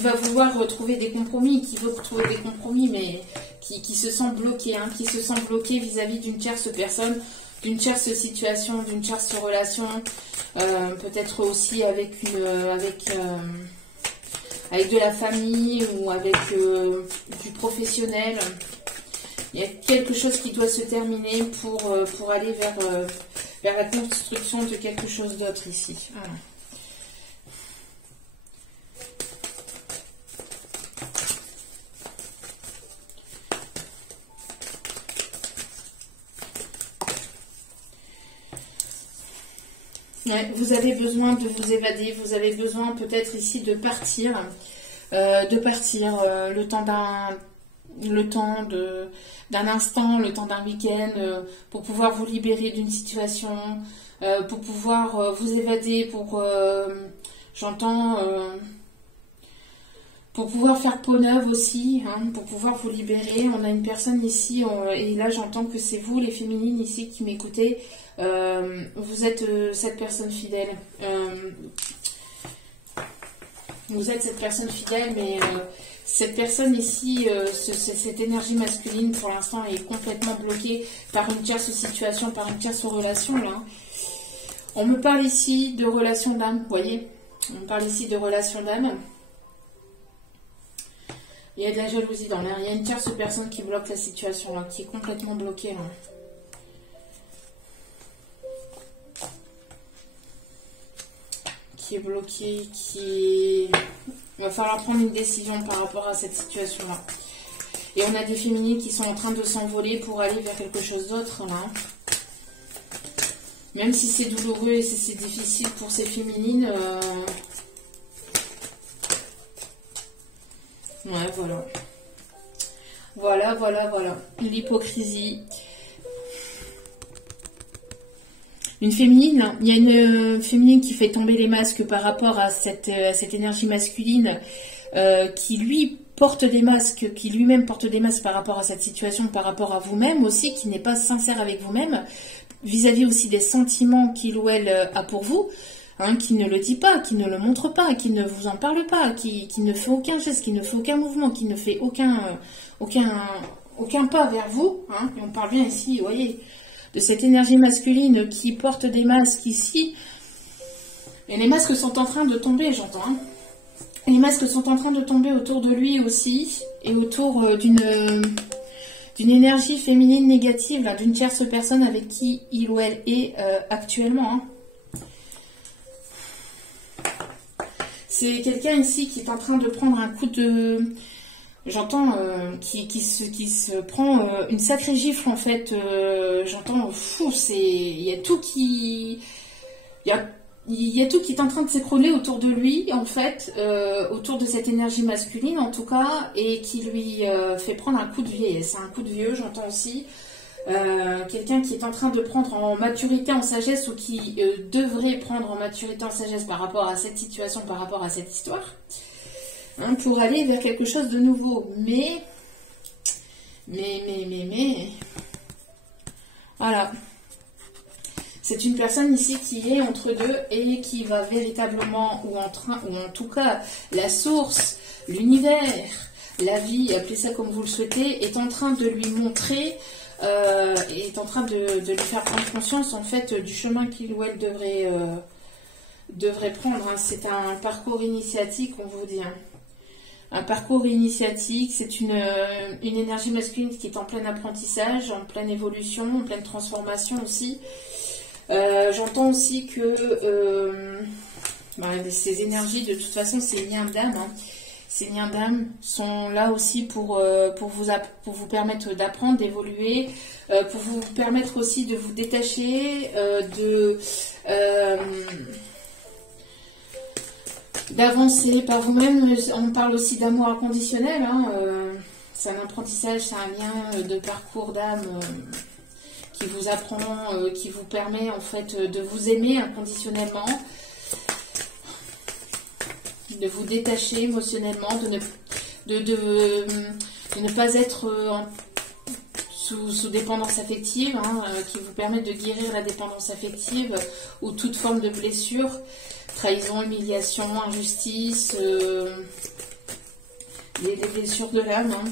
va vouloir retrouver des compromis, qui veut retrouver des compromis, mais qui se sent bloqué, hein, qui se sent bloqué vis-à-vis d'une tierce personne, d'une tierce situation, d'une tierce relation, peut-être aussi avec avec de la famille ou avec du professionnel. Il y a quelque chose qui doit se terminer pour aller vers la construction de quelque chose d'autre ici. Voilà. Ouais, vous avez besoin de vous évader, vous avez besoin peut-être ici de partir le temps d'un instant, le temps d'un week-end, pour pouvoir vous libérer d'une situation, pour pouvoir vous évader, j'entends, pour pouvoir faire peau neuve aussi, hein, pour pouvoir vous libérer. On a une personne ici, et là j'entends que c'est vous les féminines ici qui m'écoutez, vous êtes cette personne fidèle. Vous êtes cette personne fidèle, mais cette personne ici, cette énergie masculine, pour l'instant, est complètement bloquée par une tierce situation, par une tierce relation, là. On me parle ici de relation d'âme, vous voyez? On me parle ici de relation d'âme. Il y a de la jalousie dans l'air. Il y a une tierce personne qui bloque la situation, là, qui est complètement bloquée, là. Qui est bloqué, il va falloir prendre une décision par rapport à cette situation-là. Et on a des féminines qui sont en train de s'envoler pour aller vers quelque chose d'autre, là. Même si c'est douloureux et si c'est difficile pour ces féminines. Ouais, voilà. Voilà. L'hypocrisie. Une féminine, il y a une féminine qui fait tomber les masques par rapport à cette énergie masculine qui lui porte des masques, qui lui-même porte des masques par rapport à cette situation, par rapport à vous-même aussi, qui n'est pas sincère avec vous-même, vis-à-vis aussi des sentiments qu'il ou elle a pour vous, hein, qui ne le dit pas, qui ne le montre pas, qui ne vous en parle pas, qui ne fait aucun geste, qui ne fait aucun mouvement, qui ne fait aucun pas vers vous, hein, et on parle bien ici, vous voyez, de cette énergie masculine qui porte des masques ici. Et les masques sont en train de tomber, j'entends. Hein. Les masques sont en train de tomber autour de lui aussi. Et autour d'une énergie féminine négative, d'une tierce personne avec qui il ou elle est actuellement. Hein. C'est quelqu'un ici qui est en train de prendre un coup de... J'entends qui se prend une sacrée gifle en fait. J'entends fou, il y a tout qui est en train de s'écrouler autour de lui en fait, autour de cette énergie masculine en tout cas, et qui lui fait prendre un coup de vieillesse, un coup de vieux. J'entends aussi quelqu'un qui est en train de prendre en maturité, en sagesse, ou qui devrait prendre en maturité, en sagesse par rapport à cette situation, par rapport à cette histoire. Hein, pour aller vers quelque chose de nouveau. Mais, voilà. C'est une personne ici qui est entre deux et qui va véritablement, ou en tout cas, la source, l'univers, la vie, appelez ça comme vous le souhaitez, est en train de lui montrer, est en train de lui faire prendre conscience, en fait, du chemin qu'il ou elle devrait prendre. Hein. C'est un parcours initiatique, on vous dit. Hein. Un parcours initiatique, c'est une énergie masculine qui est en plein apprentissage, en pleine évolution, en pleine transformation aussi. J'entends aussi que ces énergies, de toute façon, ces liens d'âme, hein, ces liens d'âme sont là aussi pour vous permettre d'apprendre, d'évoluer, pour vous permettre aussi de vous détacher, d'avancer par vous-même. On parle aussi d'amour inconditionnel. Hein, c'est un apprentissage, c'est un lien de parcours d'âme qui vous apprend, qui vous permet en fait de vous aimer inconditionnellement, de vous détacher émotionnellement, de ne pas être sous dépendance affective, hein, qui vous permet de guérir la dépendance affective ou toute forme de blessure. Trahison, humiliation, injustice, des blessures de l'âme. Hein.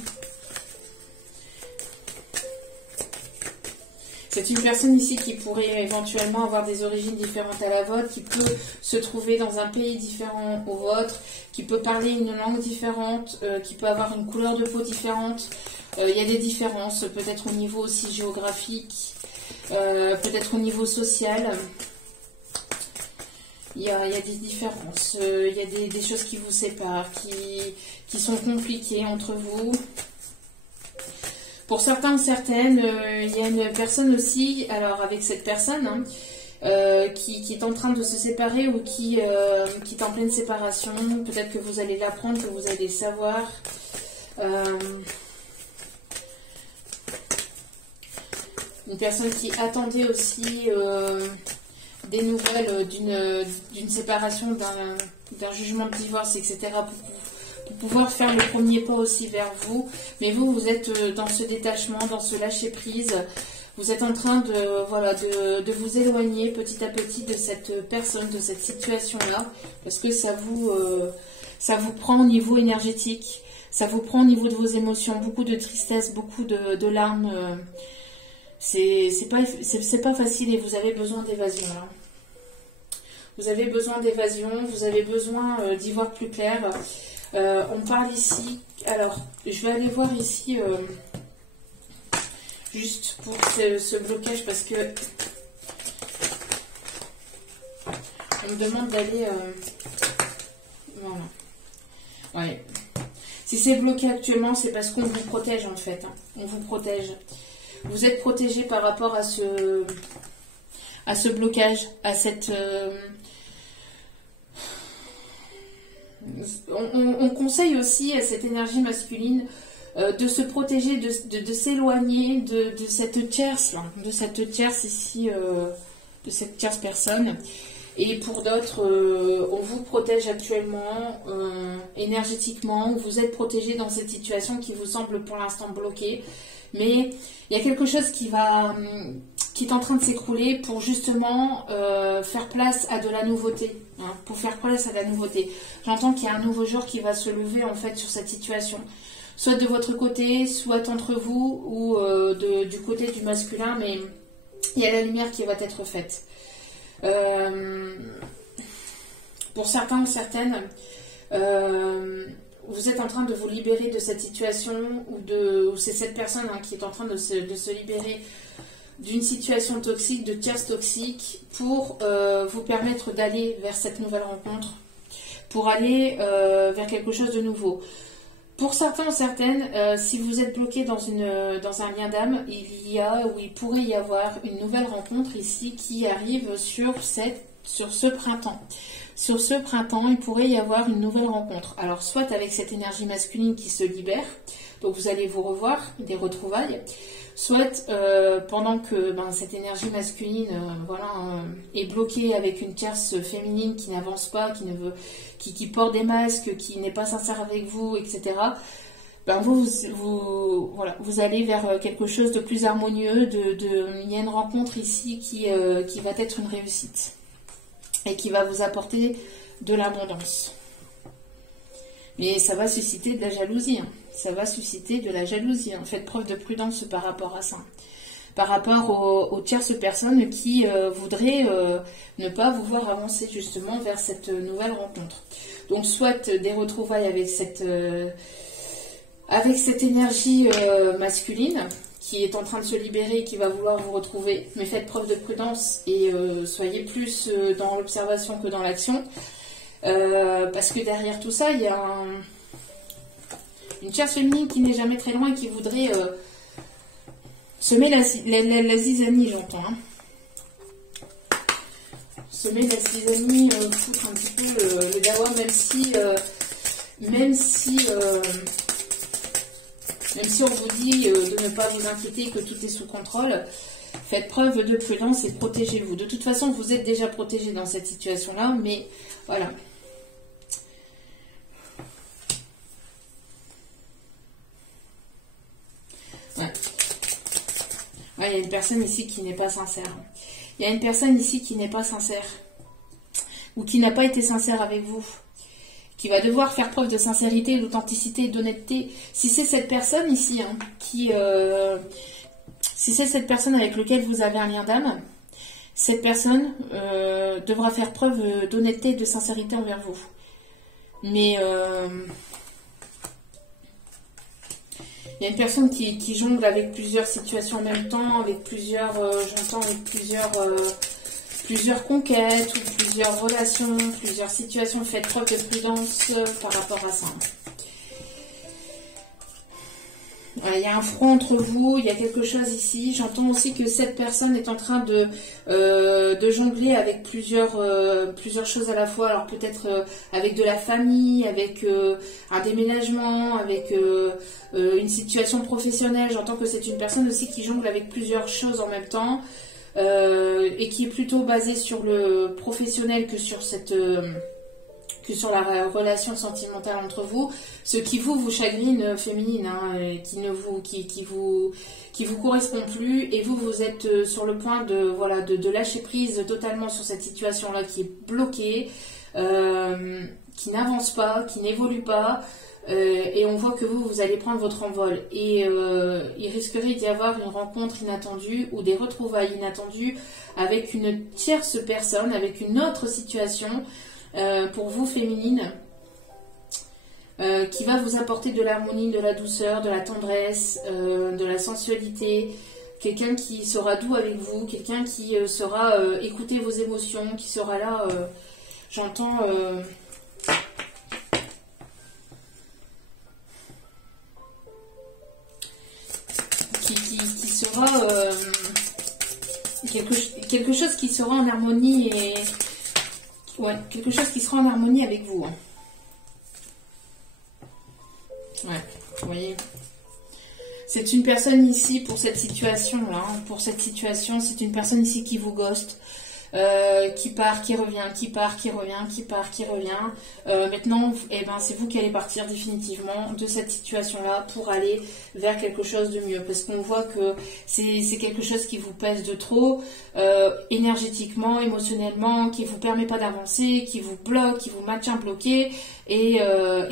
C'est une personne ici qui pourrait éventuellement avoir des origines différentes à la vôtre, qui peut se trouver dans un pays différent au vôtre, qui peut parler une langue différente, qui peut avoir une couleur de peau différente. Il y a des différences, peut-être au niveau aussi géographique, peut-être au niveau social. Il y a des différences, il y a des choses qui vous séparent, qui sont compliquées entre vous. Pour certains ou certaines, il y a une personne aussi, alors avec cette personne, hein, qui est en train de se séparer ou qui est en pleine séparation. Peut-être que vous allez l'apprendre, que vous allez le savoir. Une personne qui attendait aussi des nouvelles d'une séparation, d'un jugement de divorce, etc. pour pouvoir faire le premier pas aussi vers vous. Mais vous êtes dans ce détachement, dans ce lâcher-prise. Vous êtes en train de vous éloigner petit à petit de cette personne, de cette situation-là, parce que ça vous prend au niveau énergétique, ça vous prend au niveau de vos émotions, beaucoup de tristesse, beaucoup de larmes. C'est pas facile et vous avez besoin d'évasion. Hein. Vous avez besoin d'évasion, vous avez besoin d'y voir plus clair. On parle ici, alors je vais aller voir ici juste pour ce blocage parce que on me demande d'aller voilà. Ouais. Si c'est bloqué actuellement, c'est parce qu'on vous protège en fait. Hein. On vous protège. Vous êtes protégé par rapport à ce blocage, à cette... On conseille aussi à cette énergie masculine de se protéger, de s'éloigner de cette tierce, là, de cette tierce ici, de cette tierce personne. Et pour d'autres, on vous protège actuellement énergétiquement, vous êtes protégé dans cette situation qui vous semble pour l'instant bloquée. Mais il y a quelque chose qui est en train de s'écrouler pour justement faire place à de la nouveauté. Hein, pour faire place à la nouveauté. J'entends qu'il y a un nouveau jour qui va se lever en fait sur cette situation. Soit de votre côté, soit entre vous ou du côté du masculin, mais il y a la lumière qui va être faite. Pour certains ou certaines, vous êtes en train de vous libérer de cette situation ou c'est cette personne hein, qui est en train de se libérer d'une situation toxique, de tierce toxique pour vous permettre d'aller vers cette nouvelle rencontre, pour aller vers quelque chose de nouveau. Pour certains ou certaines, si vous êtes bloqué dans un lien d'âme, il pourrait y avoir une nouvelle rencontre ici qui arrive sur ce printemps. Sur ce printemps, il pourrait y avoir une nouvelle rencontre. Alors, soit avec cette énergie masculine qui se libère, donc vous allez vous revoir, des retrouvailles, soit pendant que cette énergie masculine est bloquée avec une tierce féminine qui n'avance pas, qui porte des masques, qui n'est pas sincère avec vous, etc. Vous allez vers quelque chose de plus harmonieux, il y a une rencontre ici qui va être une réussite et qui va vous apporter de l'abondance. Mais ça va susciter de la jalousie. Hein. Ça va susciter de la jalousie. Hein. Faites preuve de prudence par rapport à ça. Par rapport aux tierces personnes qui voudraient ne pas vous voir avancer justement vers cette nouvelle rencontre. Donc soit des retrouvailles avec cette énergie masculine qui est en train de se libérer et qui va vouloir vous retrouver. Mais faites preuve de prudence et soyez plus dans l'observation que dans l'action. Parce que derrière tout ça, il y a une tierce féminine qui n'est jamais très loin et qui voudrait semer la zizanie, j'entends. Hein. Semer la zizanie, foutre un petit peu le dawa, même si on vous dit de ne pas vous inquiéter, que tout est sous contrôle, faites preuve de prudence et protégez-vous. De toute façon, vous êtes déjà protégé dans cette situation-là, mais voilà. Ouais. Ouais, il y a une personne ici qui n'est pas sincère. Il y a une personne ici qui n'est pas sincère. Ou qui n'a pas été sincère avec vous. Qui va devoir faire preuve de sincérité, d'authenticité et d'honnêteté. Si c'est cette personne ici Si c'est cette personne avec laquelle vous avez un lien d'âme, cette personne devra faire preuve d'honnêteté et de sincérité envers vous. Mais il y a une personne qui jongle avec plusieurs situations en même temps, avec plusieurs, j'entends avec plusieurs conquêtes ou plusieurs relations, plusieurs situations. Faites preuve de prudence par rapport à ça. Il y a un front entre vous, il y a quelque chose ici. J'entends aussi que cette personne est en train de jongler avec plusieurs choses à la fois. Alors peut-être avec de la famille, avec un déménagement, avec une situation professionnelle. J'entends que c'est une personne aussi qui jongle avec plusieurs choses en même temps et qui est plutôt basée sur le professionnel que sur la relation sentimentale entre vous, ce qui vous chagrine féminine, hein, qui vous correspond plus, et vous êtes sur le point de lâcher prise totalement sur cette situation-là qui est bloquée, qui n'avance pas, qui n'évolue pas, et on voit que vous allez prendre votre envol. Et il risquerait d'y avoir une rencontre inattendue ou des retrouvailles inattendues avec une tierce personne, avec une autre situation, pour vous féminine, qui va vous apporter de l'harmonie, de la douceur, de la tendresse, de la sensualité, quelqu'un qui sera doux avec vous, quelqu'un qui saura écouter vos émotions, qui sera là, j'entends qui sera quelque chose qui sera en harmonie et ouais, quelque chose qui sera en harmonie avec vous. Hein. Ouais, vous voyez. C'est une personne ici pour cette situation-là. Hein. Pour cette situation, c'est une personne ici qui vous ghoste. Qui part, qui revient, qui part, qui revient, qui part, qui revient. Maintenant, c'est vous qui allez partir définitivement de cette situation-là pour aller vers quelque chose de mieux. Parce qu'on voit que c'est quelque chose qui vous pèse de trop, énergétiquement, émotionnellement, qui ne vous permet pas d'avancer, qui vous bloque, qui vous maintient bloqué. Et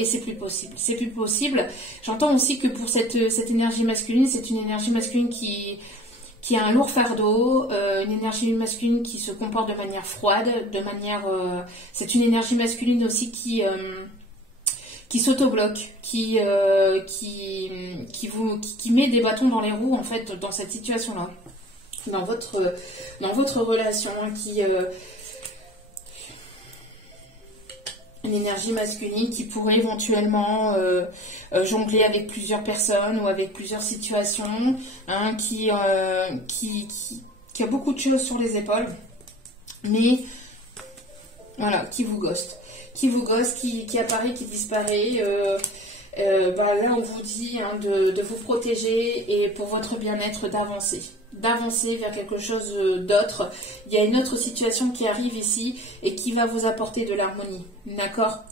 c'est plus possible. C'est plus possible. J'entends aussi que pour cette énergie masculine, c'est une énergie masculine qui a un lourd fardeau, une énergie masculine qui se comporte de manière froide, c'est une énergie masculine aussi qui s'autobloque, qui met des bâtons dans les roues en fait dans cette situation-là, dans votre relation, hein, une énergie masculine qui pourrait éventuellement jongler avec plusieurs personnes ou avec plusieurs situations, hein, qui a beaucoup de choses sur les épaules, mais voilà, qui vous ghoste, qui apparaît, qui disparaît. Là, on vous dit, hein, de vous protéger et pour votre bien-être d'avancer vers quelque chose d'autre. Il y a une autre situation qui arrive ici et qui va vous apporter de l'harmonie. D'accord ?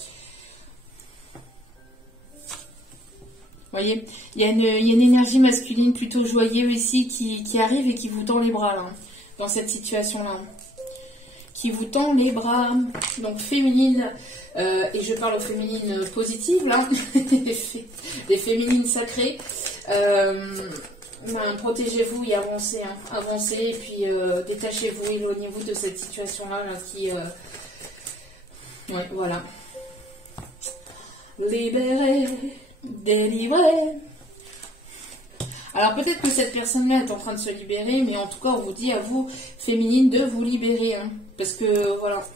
Vous voyez, il y a une énergie masculine plutôt joyeuse ici qui arrive et qui vous tend les bras là, dans cette situation-là. Qui vous tend les bras. Donc féminine, et je parle aux féminines positives là, les féminines sacrées. Protégez-vous et avancez, hein. Avancez et puis détachez-vous, éloignez-vous de cette situation-là là, qui... Ouais, voilà. Libérez, délivrez. Alors peut-être que cette personne-là est en train de se libérer, mais en tout cas on vous dit à vous, féminine, de vous libérer. Hein, parce que voilà,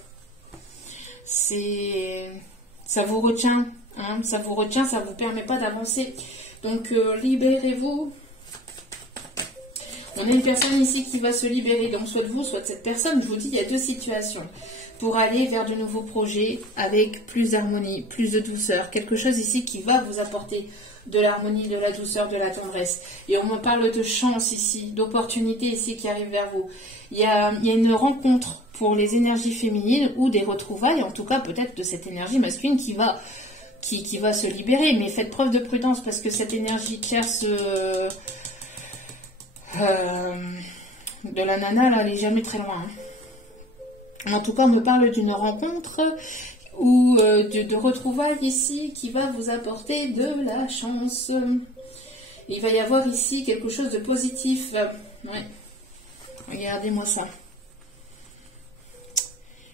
ça vous retient, hein, ça vous vous permet pas d'avancer. Donc libérez-vous. On a une personne ici qui va se libérer, donc soit de vous, soit de cette personne. Je vous dis, il y a deux situations pour aller vers de nouveaux projets avec plus d'harmonie, plus de douceur. Quelque chose ici qui va vous apporter de l'harmonie, de la douceur, de la tendresse. Et on me parle de chance ici, d'opportunités ici qui arrivent vers vous. Il y a une rencontre pour les énergies féminines ou des retrouvailles, en tout cas peut-être de cette énergie masculine qui va se libérer. Mais faites preuve de prudence parce que cette énergie tierce... de la nana, là, elle n'est jamais très loin. Hein. En tout cas, on me parle d'une rencontre ou de retrouvailles ici qui va vous apporter de la chance. Et il va y avoir ici quelque chose de positif. Ouais. Regardez-moi ça.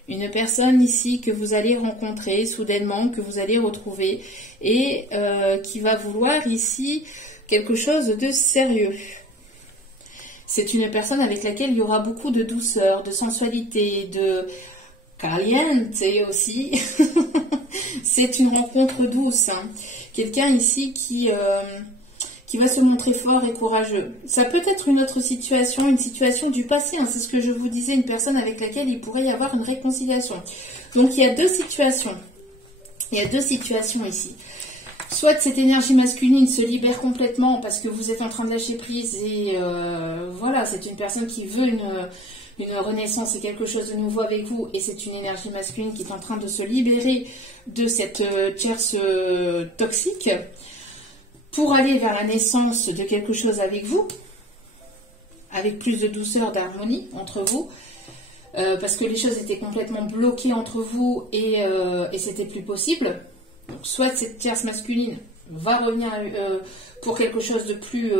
Une personne ici que vous allez rencontrer soudainement, que vous allez retrouver et qui va vouloir ici quelque chose de sérieux. C'est une personne avec laquelle il y aura beaucoup de douceur, de sensualité, de caliente aussi. C'est une rencontre douce. Hein. Quelqu'un ici qui va se montrer fort et courageux. Ça peut être une autre situation, une situation du passé. Hein. C'est ce que je vous disais, une personne avec laquelle il pourrait y avoir une réconciliation. Donc il y a deux situations. Il y a deux situations ici. Soit cette énergie masculine se libère complètement parce que vous êtes en train de lâcher prise et voilà, c'est une personne qui veut une renaissance et quelque chose de nouveau avec vous et c'est une énergie masculine qui est en train de se libérer de cette tierce toxique pour aller vers la naissance de quelque chose avec vous, avec plus de douceur, d'harmonie entre vous, parce que les choses étaient complètement bloquées entre vous et c'était plus possible. Donc, soit cette tierce masculine va revenir pour quelque chose de plus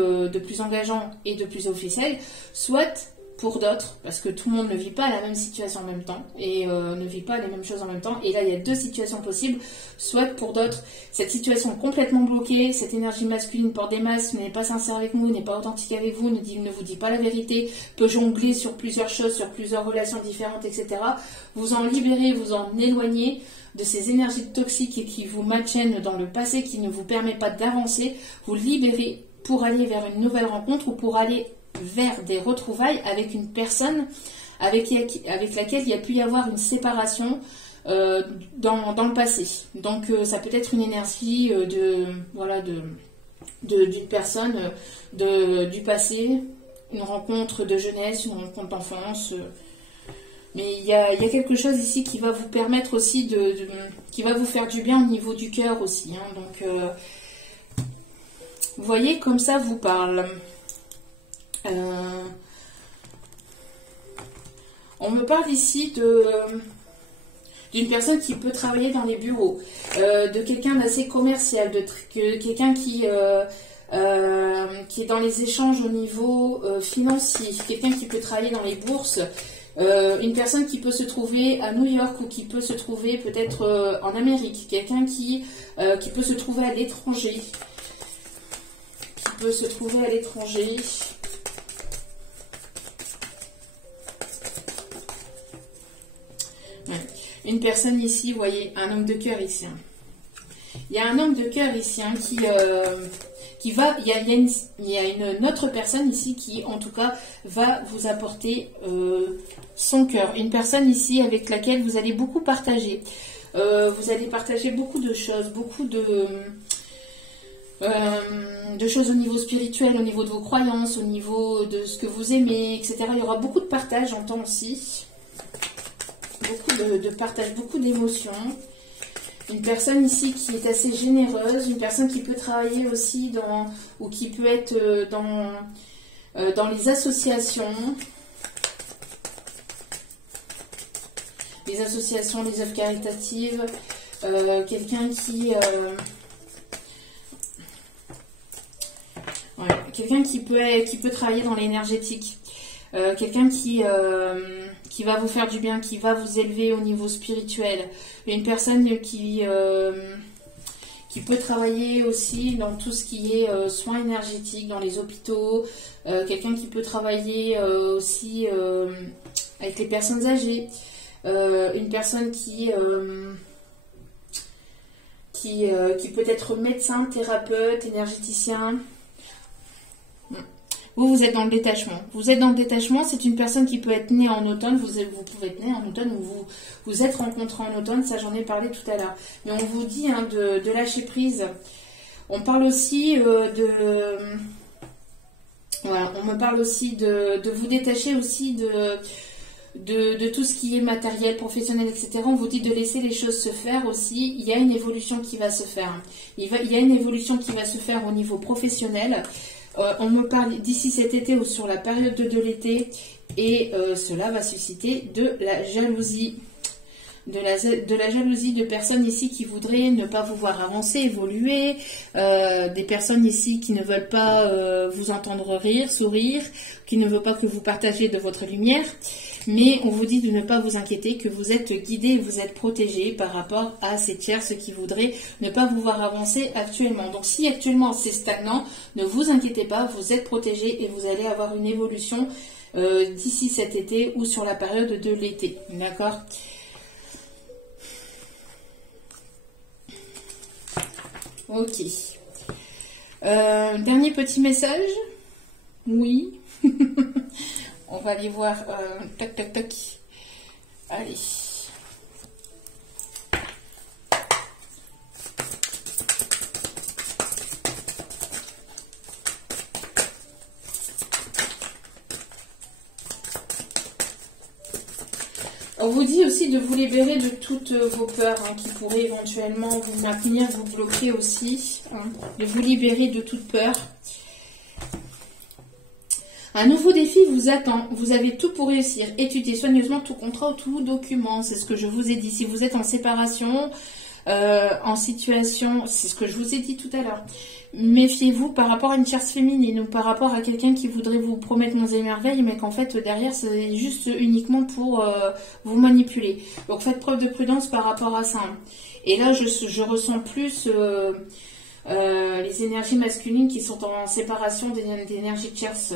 engageant et de plus officiel, soit pour d'autres, parce que tout le monde ne vit pas la même situation en même temps et ne vit pas les mêmes choses en même temps. Et là, il y a deux situations possibles. Soit pour d'autres, cette situation est complètement bloquée, cette énergie masculine porte des masques, n'est pas sincère avec vous, n'est pas authentique avec vous, ne vous dit pas la vérité, peut jongler sur plusieurs choses, sur plusieurs relations différentes, etc. Vous en libérez, vous en éloignez de ces énergies toxiques qui vous maintiennent dans le passé, qui ne vous permet pas d'avancer. Vous libérez pour aller vers une nouvelle rencontre ou pour aller vers des retrouvailles avec une personne avec laquelle il y a pu y avoir une séparation dans le passé. Donc ça peut être une énergie d'une personne du passé, une rencontre de jeunesse, une rencontre d'enfance. Mais il y a quelque chose ici qui va vous permettre aussi qui va vous faire du bien au niveau du cœur aussi. Hein. Donc vous voyez, comme ça vous parle. On me parle ici d'une personne qui peut travailler dans les bureaux, de quelqu'un d'assez commercial, quelqu'un qui est dans les échanges au niveau financier, quelqu'un qui peut travailler dans les bourses, une personne qui peut se trouver à New York ou qui peut se trouver peut-être en Amérique, quelqu'un qui peut se trouver à l'étranger, Une personne ici, vous voyez, un homme de cœur ici. Hein. Il y a un homme de cœur ici hein, qui va... Il y a une autre personne ici qui, en tout cas, va vous apporter son cœur. Une personne ici avec laquelle vous allez beaucoup partager. Vous allez partager beaucoup de choses, beaucoup de choses au niveau spirituel, au niveau de vos croyances, au niveau de ce que vous aimez, etc. Il y aura beaucoup de partage, j'entends aussi. Beaucoup de partage, beaucoup d'émotions. Une personne ici qui est assez généreuse, une personne qui peut travailler aussi ou qui peut être dans les associations. Les associations, les œuvres caritatives. Quelqu'un qui... quelqu'un qui peut travailler dans l'énergétique. Quelqu'un qui va vous faire du bien, qui va vous élever au niveau spirituel. Une personne qui peut travailler aussi dans tout ce qui est soins énergétiques, dans les hôpitaux. Quelqu'un qui peut travailler aussi avec les personnes âgées. Une personne qui peut être médecin, thérapeute, énergéticien. Vous êtes dans le détachement. Vous êtes dans le détachement, c'est une personne qui peut être née en automne. Vous pouvez être né en automne ou vous êtes rencontrés en automne. Ça, j'en ai parlé tout à l'heure. Mais on vous dit hein, de lâcher prise. On parle aussi on me parle aussi de vous détacher aussi de tout ce qui est matériel, professionnel, etc. On vous dit de laisser les choses se faire aussi. Il y a une évolution qui va se faire. Il y a une évolution qui va se faire au niveau professionnel. On me parle d'ici cet été ou sur la période de l'été et cela va susciter de la jalousie. de la jalousie de personnes ici qui voudraient ne pas vous voir avancer, évoluer, des personnes ici qui ne veulent pas vous entendre rire, sourire, qui ne veulent pas que vous partagiez de votre lumière. Mais on vous dit de ne pas vous inquiéter, que vous êtes guidé, vous êtes protégé par rapport à ces tierces qui voudraient ne pas vous voir avancer actuellement. Donc si actuellement c'est stagnant, ne vous inquiétez pas, vous êtes protégé et vous allez avoir une évolution d'ici cet été ou sur la période de l'été. D'accord ? Ok. Dernier petit message. Oui. On va aller voir. Tac, tac, tac. Allez. On vous dit aussi de vous libérer de toutes vos peurs qui pourraient éventuellement vous maintenir, vous bloquer aussi. De vous libérer de toute peur. Un nouveau défi vous attend. Vous avez tout pour réussir. Étudiez soigneusement tout contrat ou tout document. C'est ce que je vous ai dit. Si vous êtes en séparation, en situation, c'est ce que je vous ai dit tout à l'heure. Méfiez-vous par rapport à une tierce féminine ou par rapport à quelqu'un qui voudrait vous promettre monts et merveilles, mais qu'en fait derrière c'est juste uniquement pour vous manipuler. Donc faites preuve de prudence par rapport à ça. Et là je ressens plus les énergies masculines qui sont en séparation d'énergies tierces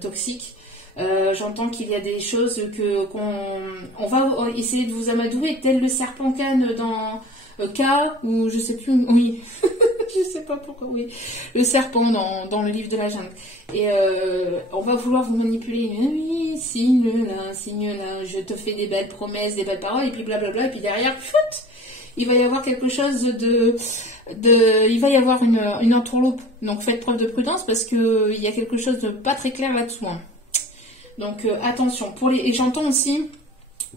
toxiques. J'entends qu'il y a des choses qu'on va essayer de vous amadouer, tel le serpent canne dans K, ou je sais plus, oui, je sais pas pourquoi, oui, le serpent dans le livre de la jungle. Et on va vouloir vous manipuler, oui, signe là, je te fais des belles promesses, des belles paroles, et puis blablabla, et puis derrière, il va y avoir quelque chose il va y avoir une entourloupe. Donc faites preuve de prudence parce qu'il y a quelque chose de pas très clair là-dessous. Donc attention. Et j'entends aussi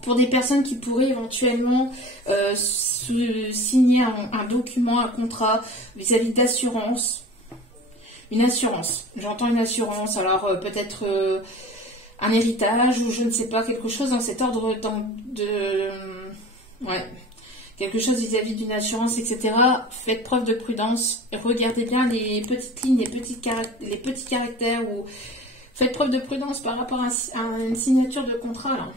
pour des personnes qui pourraient éventuellement signer un document, un contrat vis-à-vis d'assurance. Une assurance. J'entends une assurance. Alors peut-être un héritage ou je ne sais pas, quelque chose dans cet ordre ouais. Quelque chose vis-à-vis d'une assurance, etc. Faites preuve de prudence. Regardez bien les petites lignes, les petits caractères. Ou faites preuve de prudence par rapport à une signature de contrat.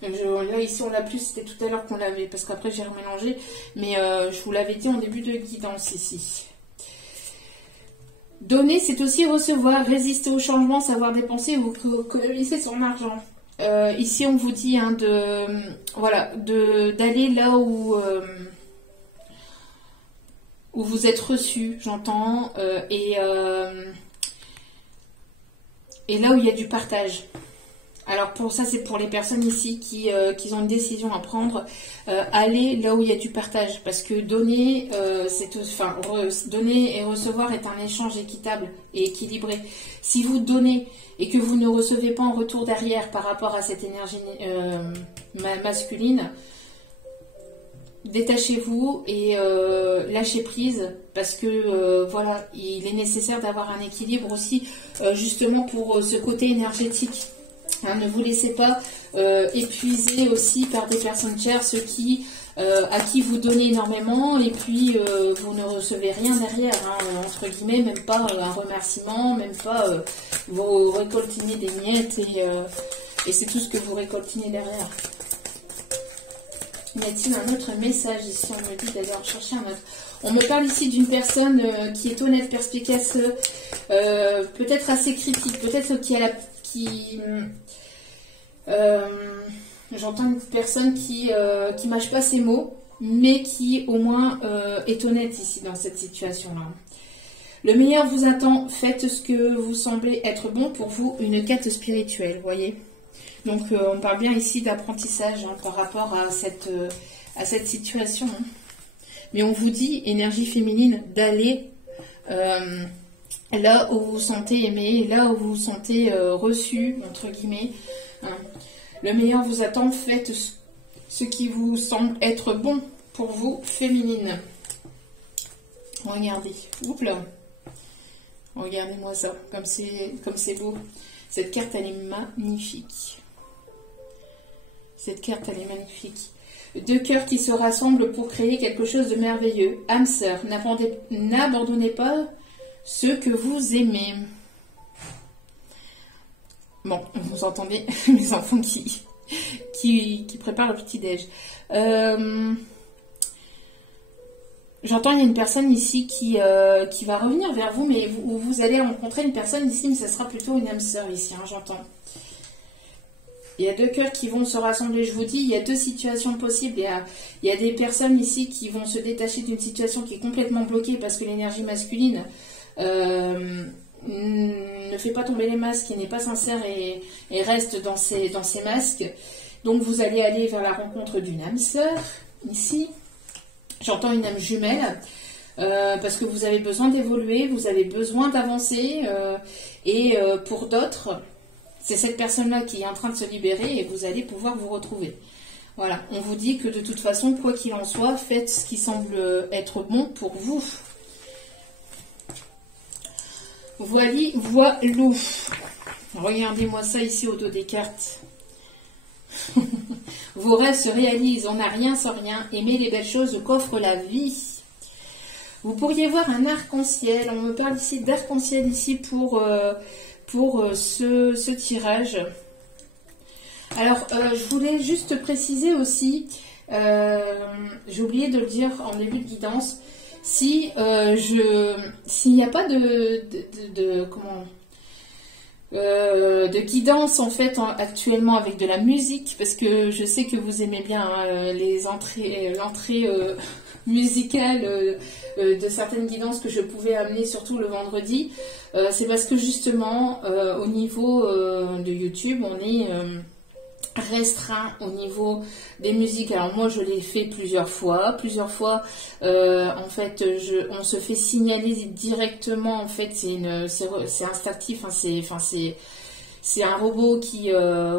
Là, ici, on l'a plus. C'était tout à l'heure qu'on l'avait. Parce qu'après, j'ai remélangé. Mais je vous l'avais dit en début de guidance ici. Donner, c'est aussi recevoir. Résister au changement, savoir dépenser ou économiser son argent. Ici, on vous dit d'aller là où vous êtes reçu, j'entends, et là où il y a du partage. Alors pour ça, c'est pour les personnes ici qui ont une décision à prendre. Allez là où il y a du partage, parce que donner, donner et recevoir est un échange équitable et équilibré. Si vous donnez et que vous ne recevez pas en retour derrière par rapport à cette énergie masculine, détachez-vous et lâchez prise, parce que voilà, il est nécessaire d'avoir un équilibre aussi, justement pour ce côté énergétique. Ne vous laissez pas épuiser aussi par des tiers, ceux à qui vous donnez énormément et puis vous ne recevez rien derrière, entre guillemets, même pas un remerciement, même pas vous récoltinez des miettes et c'est tout ce que vous récoltinez derrière. Y a-t-il un autre message ici? On me dit d'aller en chercher un autre. On me parle ici d'une personne qui est honnête, perspicace, peut-être assez critique, peut-être j'entends une personne qui mâche pas ses mots, mais qui au moins est honnête ici dans cette situation-là. Le meilleur vous attend, faites ce que vous semblez être bon pour vous, une quête spirituelle, voyez. Donc on parle bien ici d'apprentissage par rapport à cette situation. Mais on vous dit, énergie féminine, d'aller là où vous vous sentez aimé, là où vous vous sentez reçu, entre guillemets. Le meilleur vous attend, faites ce qui vous semble être bon pour vous, féminine. Regardez, oups là. Regardez-moi ça, comme c'est beau. Cette carte, elle est magnifique. Cette carte, elle est magnifique. Deux cœurs qui se rassemblent pour créer quelque chose de merveilleux. Âme sœur, n'abandonnez pas ceux que vous aimez. Bon, vous entendez mes enfants qui préparent le petit-déj. J'entends, il y a une personne ici qui va revenir vers vous, mais vous allez rencontrer une personne ici, mais ce sera plutôt une âme sœur ici, hein, j'entends. Il y a deux cœurs qui vont se rassembler, je vous dis, il y a deux situations possibles. Il y a des personnes ici qui vont se détacher d'une situation qui est complètement bloquée parce que l'énergie masculine ne fait pas tomber les masques, qui n'est pas sincère et reste dans ses masques. Donc vous allez aller vers la rencontre d'une âme sœur, ici. J'entends une âme jumelle. Parce que vous avez besoin d'évoluer, vous avez besoin d'avancer. Et pour d'autres... c'est cette personne-là qui est en train de se libérer et vous allez pouvoir vous retrouver. Voilà, on vous dit que de toute façon, quoi qu'il en soit, faites ce qui semble être bon pour vous. Voilou. Regardez-moi ça ici au dos des cartes. Vos rêves se réalisent, on n'a rien sans rien. Aimez les belles choses qu'offre la vie. Vous pourriez voir un arc-en-ciel. On me parle ici d'arc-en-ciel ici pour ce tirage. Alors, je voulais juste préciser aussi, j'ai oublié de le dire en début de guidance, s'il n'y a pas de guidance en fait actuellement avec de la musique, parce que je sais que vous aimez bien l'entrée musicale de certaines guidances que je pouvais amener surtout le vendredi. C'est parce que justement au niveau de YouTube on est restreint au niveau des musiques. Alors moi je l'ai fait plusieurs fois en fait on se fait signaler directement, en fait c'est instinctif, hein, c'est un robot qui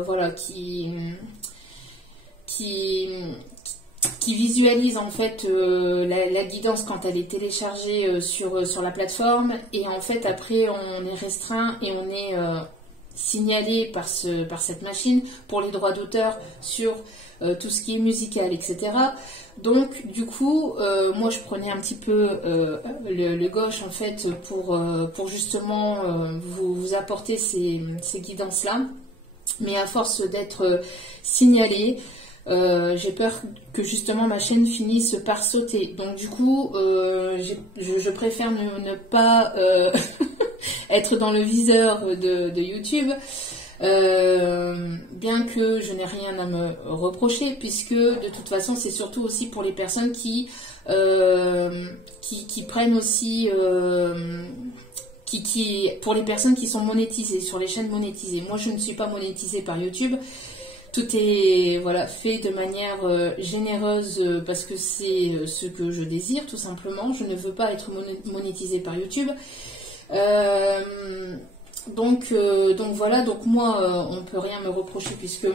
voilà qui visualise en fait la guidance quand elle est téléchargée sur la plateforme, et en fait après on est restreint et on est signalé par cette machine pour les droits d'auteur sur tout ce qui est musical, etc. Donc du coup moi je prenais un petit peu le gauche en fait pour justement vous apporter ces guidances là, mais à force d'être signalé, j'ai peur que justement ma chaîne finisse par sauter. Donc du coup, je préfère ne pas être dans le viseur de YouTube, bien que je n'ai rien à me reprocher, puisque de toute façon c'est surtout aussi pour les personnes qui prennent aussi... pour les personnes qui sont monétisées, sur les chaînes monétisées. Moi je ne suis pas monétisée par YouTube. Tout est voilà, fait de manière généreuse parce que c'est ce que je désire tout simplement. Je ne veux pas être monétisée par YouTube. Donc voilà, donc moi on ne peut rien me reprocher puisque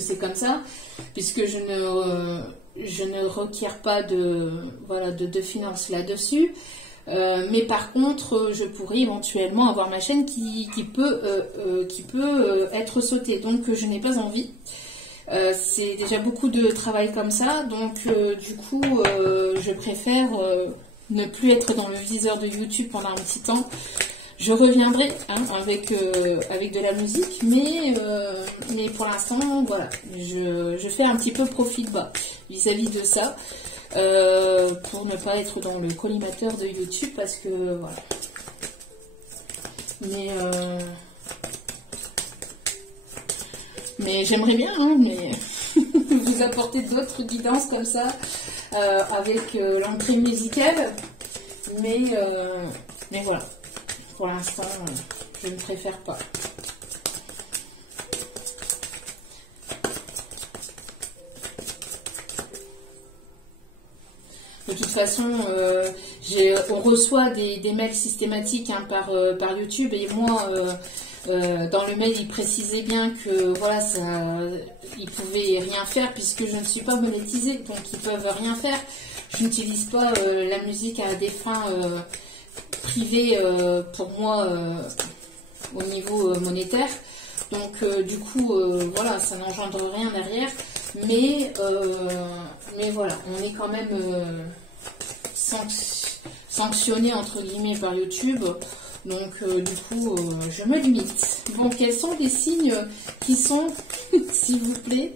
c'est comme ça, puisque je ne requiers pas de finances là-dessus. Mais par contre, je pourrais éventuellement avoir ma chaîne qui peut être sautée. Donc, je n'ai pas envie. C'est déjà beaucoup de travail comme ça. Donc, du coup, je préfère ne plus être dans le viseur de YouTube pendant un petit temps. Je reviendrai avec de la musique, mais pour l'instant, voilà, je fais un petit peu profil bas vis-à-vis de ça. Pour ne pas être dans le collimateur de YouTube, parce que voilà. Mais j'aimerais bien, mais vous apporter d'autres guidances comme ça avec l'entrée musicale, mais voilà. Pour l'instant, je ne préfère pas. De toute façon, on reçoit des mails systématiques par YouTube, et moi, dans le mail, il précisait bien que voilà, ils pouvaient rien faire puisque je ne suis pas monétisée, donc ils peuvent rien faire. Je n'utilise pas la musique à des fins privées pour moi au niveau monétaire. Donc du coup, voilà, ça n'engendre rien derrière. Mais voilà, on est quand même sanctionné entre guillemets par YouTube. Donc du coup, je me limite. Bon, quels sont les signes qui sont, s'il vous plaît,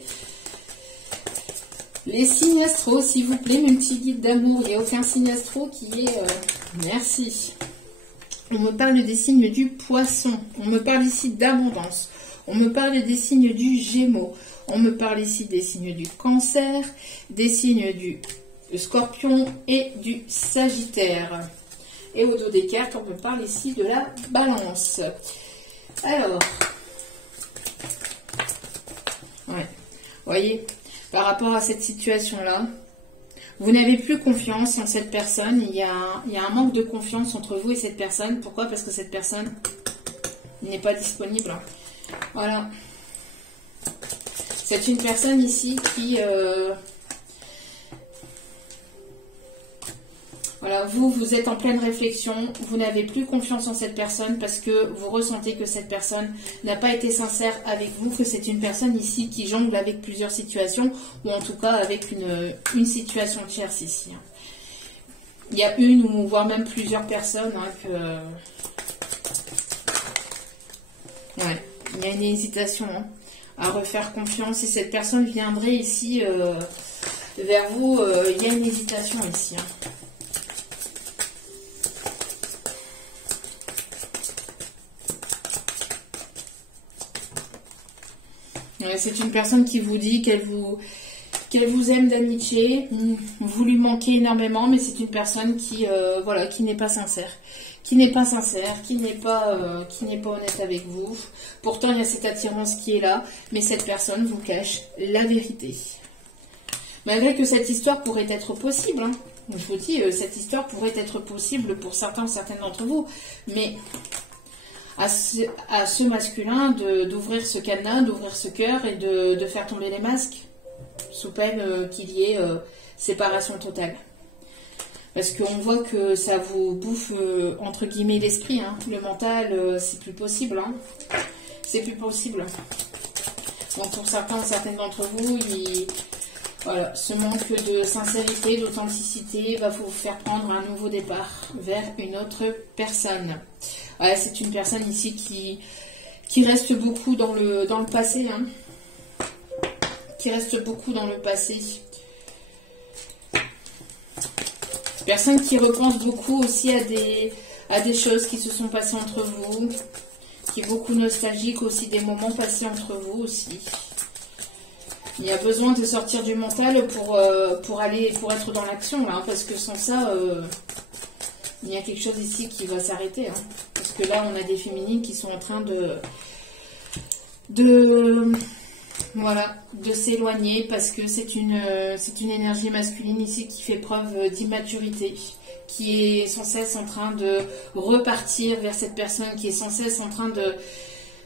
les signes astro, s'il vous plaît, mon petit guide d'amour. Il n'y a aucun signe astro qui est... Merci. On me parle des signes du poisson. On me parle ici d'abondance. On me parle des signes du Gémeaux. On me parle ici des signes du Cancer, des signes du Scorpion et du Sagittaire. Et au dos des cartes, on me parle ici de la Balance. Alors, ouais, voyez, par rapport à cette situation-là, vous n'avez plus confiance en cette personne. Il y a un manque de confiance entre vous et cette personne. Pourquoi? Parce que cette personne n'est pas disponible. Voilà. C'est une personne ici qui... voilà, vous êtes en pleine réflexion. Vous n'avez plus confiance en cette personne parce que vous ressentez que cette personne n'a pas été sincère avec vous, que c'est une personne ici qui jongle avec plusieurs situations, ou en tout cas avec une situation tierce ici. Il y a une ou voire même plusieurs personnes ouais, il y a une hésitation à refaire confiance. Si cette personne viendrait ici vers vous, il y a une hésitation ici. C'est une personne qui vous dit qu'elle vous aime d'amitié. Vous lui manquez énormément, mais c'est une personne qui voilà, qui n'est pas sincère. Qui n'est pas honnête avec vous. Pourtant, il y a cette attirance qui est là, mais cette personne vous cache la vérité. Malgré que cette histoire pourrait être possible, hein. Je vous dis, cette histoire pourrait être possible pour certaines d'entre vous, mais à ce masculin d'ouvrir ce cadenas, d'ouvrir ce cœur et de faire tomber les masques, sous peine qu'il y ait séparation totale. Parce qu'on voit que ça vous bouffe, entre guillemets, l'esprit. Hein. Le mental, c'est plus possible. Hein. C'est plus possible. Donc pour certaines d'entre vous, voilà, ce manque de sincérité, d'authenticité va vous faire prendre un nouveau départ vers une autre personne. Ouais, c'est une personne ici qui reste beaucoup dans le passé. Hein. Qui reste beaucoup dans le passé. Personne qui repense beaucoup aussi à des choses qui se sont passées entre vous. Qui est beaucoup nostalgique aussi des moments passés entre vous aussi. Il y a besoin de sortir du mental pour être dans l'action là, parce que sans ça, il y a quelque chose ici qui va s'arrêter. Hein. Parce que là, on a des féminines qui sont en train voilà, de s'éloigner parce que c'est une énergie masculine ici qui fait preuve d'immaturité, qui est sans cesse en train de repartir vers cette personne, qui est sans cesse en train de...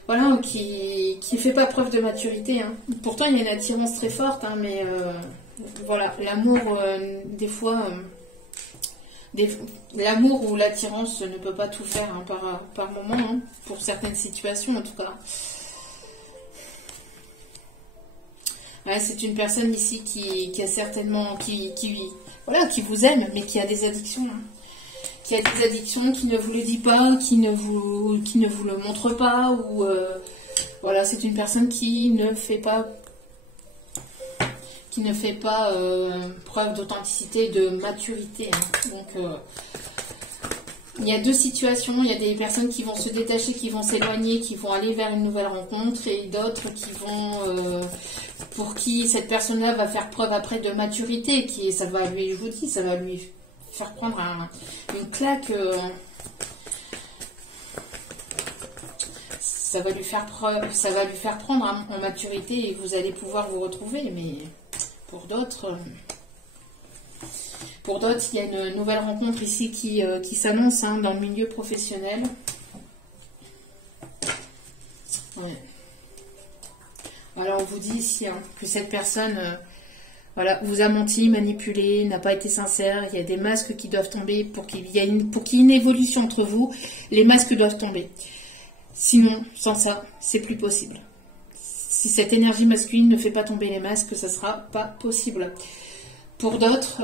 Voilà, qui ne fait pas preuve de maturité. Hein. Pourtant, il y a une attirance très forte, hein, mais voilà, l'amour, des fois... l'amour ou l'attirance ne peut pas tout faire hein, par moment, hein, pour certaines situations en tout cas. Ouais, c'est une personne ici qui a certainement, qui vous aime, mais qui a des addictions. Hein. Qui a des addictions, qui ne vous le dit pas, qui ne vous le montre pas, ou voilà, c'est une personne qui ne fait pas preuve d'authenticité, de maturité. Hein. Donc, il y a deux situations. Il y a des personnes qui vont se détacher, qui vont s'éloigner, qui vont aller vers une nouvelle rencontre, et d'autres qui vont, pour qui cette personne-là va faire preuve après de maturité, ça va lui, je vous dis, ça va lui faire prendre une claque. Ça va lui faire prendre en maturité et vous allez pouvoir vous retrouver, mais pour d'autres, il y a une nouvelle rencontre ici qui s'annonce hein, dans le milieu professionnel. Ouais. Voilà, on vous dit ici hein, que cette personne voilà, vous a menti, manipulé, n'a pas été sincère. Il y a des masques qui doivent tomber pour qu'il y ait une évolution entre vous. Les masques doivent tomber. Sinon, sans ça, c'est plus possible. Si cette énergie masculine ne fait pas tomber les masques, ça sera pas possible. Pour d'autres,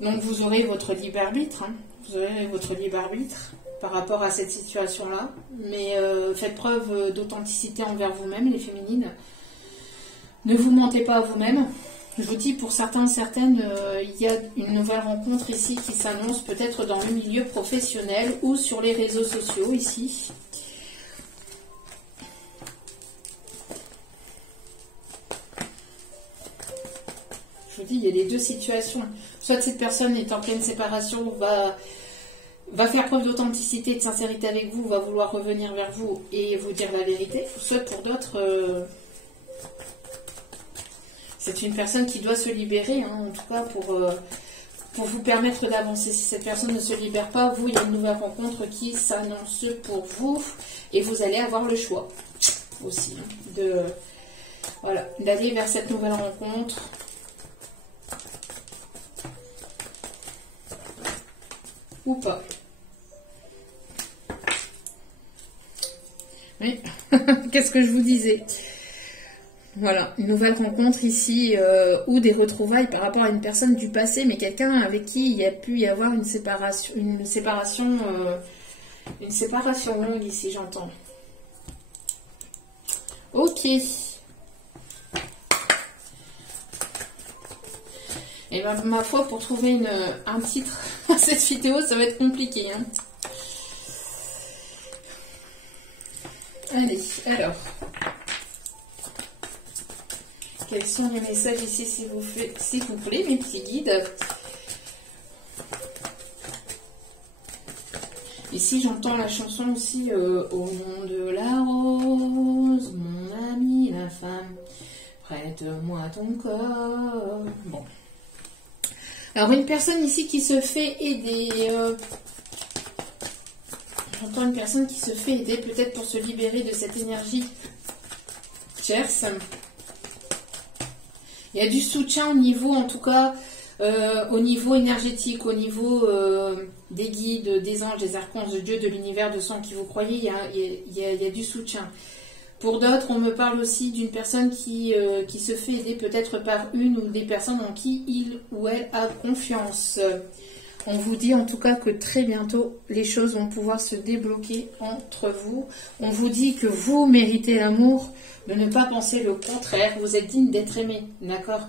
donc vous aurez votre libre arbitre, hein. Vous aurez votre libre arbitre par rapport à cette situation-là, mais faites preuve d'authenticité envers vous-même, les féminines. Ne vous mentez pas à vous-même. Je vous dis, pour certains, certaines, il y a une nouvelle rencontre ici qui s'annonce peut-être dans le milieu professionnel ou sur les réseaux sociaux ici. Je vous dis, il y a les deux situations. Soit cette personne est en pleine séparation, va faire preuve d'authenticité et de sincérité avec vous, va vouloir revenir vers vous et vous dire la vérité. Soit pour d'autres... c'est une personne qui doit se libérer, hein, en tout cas pour vous permettre d'avancer. Si cette personne ne se libère pas, vous, il y a une nouvelle rencontre qui s'annonce pour vous et vous allez avoir le choix aussi hein, d'aller vers cette nouvelle rencontre. Ou pas. Oui, qu'est-ce que je vous disais ? Voilà, une nouvelle rencontre ici, ou des retrouvailles par rapport à une personne du passé, mais quelqu'un avec qui il y a pu y avoir une séparation longue ici, j'entends. Ok. Et ben, ma foi, pour trouver un titre à cette vidéo, ça va être compliqué. Hein. Allez, alors... Quels sont les messages ici, s'il vous plaît, mes petits guides? Ici, j'entends la chanson aussi au nom de la rose, mon ami, la femme, prête-moi ton corps. Bon. Alors, une personne ici qui se fait aider. J'entends une personne qui se fait aider, peut-être pour se libérer de cette énergie tierce. Il y a du soutien au niveau, en tout cas, au niveau énergétique, au niveau des guides, des anges, des archanges, de Dieu, de l'univers, de sang qui vous croyez, il y a du soutien. Pour d'autres, on me parle aussi d'une personne qui se fait aider peut-être par une ou des personnes en qui il ou elle a confiance. On vous dit en tout cas que très bientôt, les choses vont pouvoir se débloquer entre vous. On vous dit que vous méritez l'amour, de ne pas penser le contraire. Vous êtes digne d'être aimé, d'accord?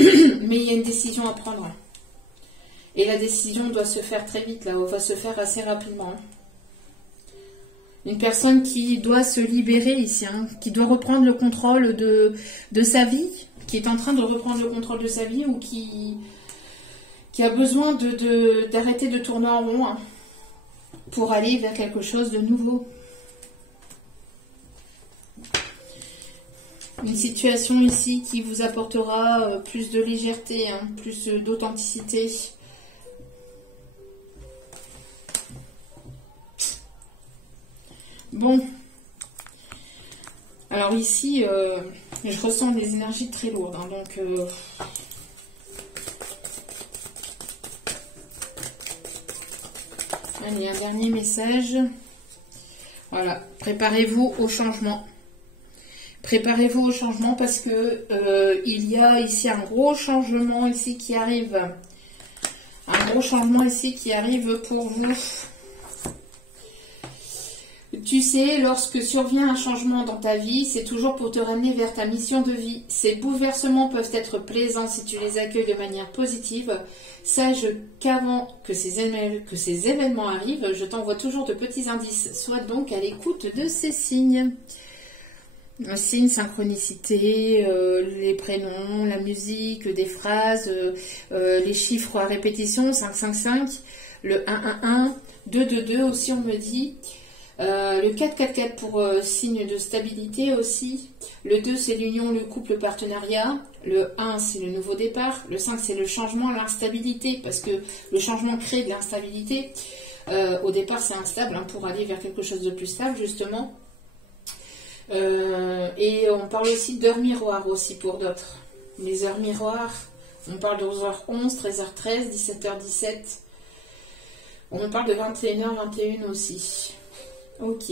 Mais il y a une décision à prendre. Et la décision doit se faire très vite, là, va se faire assez rapidement. Une personne qui doit se libérer ici, hein, qui doit reprendre le contrôle de sa vie, qui est en train de reprendre le contrôle de sa vie ou qui a besoin d'arrêter de tourner en rond hein, pour aller vers quelque chose de nouveau. Une situation ici qui vous apportera plus de légèreté, hein, plus d'authenticité. Bon. Alors ici, je ressens des énergies très lourdes, hein, donc... Allez, un dernier message. Voilà, préparez-vous au changement. Préparez-vous au changement parce que il y a ici un gros changement ici qui arrive. Un gros changement ici qui arrive pour vous. Tu sais, lorsque survient un changement dans ta vie, c'est toujours pour te ramener vers ta mission de vie. Ces bouleversements peuvent être plaisants si tu les accueilles de manière positive. Sache qu'avant que ces événements arrivent, je t'envoie toujours de petits indices. Sois donc à l'écoute de ces signes. Un signe, synchronicité, les prénoms, la musique, des phrases, les chiffres à répétition, 555, le 111, 222 aussi on me dit. Le 444 pour signe de stabilité aussi. Le 2 c'est l'union, le couple, le partenariat. Le 1 c'est le nouveau départ. Le 5 c'est le changement, l'instabilité. Parce que le changement crée de l'instabilité. Au départ c'est instable hein, pour aller vers quelque chose de plus stable justement. Et on parle aussi d'heures miroirs aussi pour d'autres. Les heures miroirs, on parle de 11h11, 13h13, 17h17. On me parle de 21h21 aussi. Ok.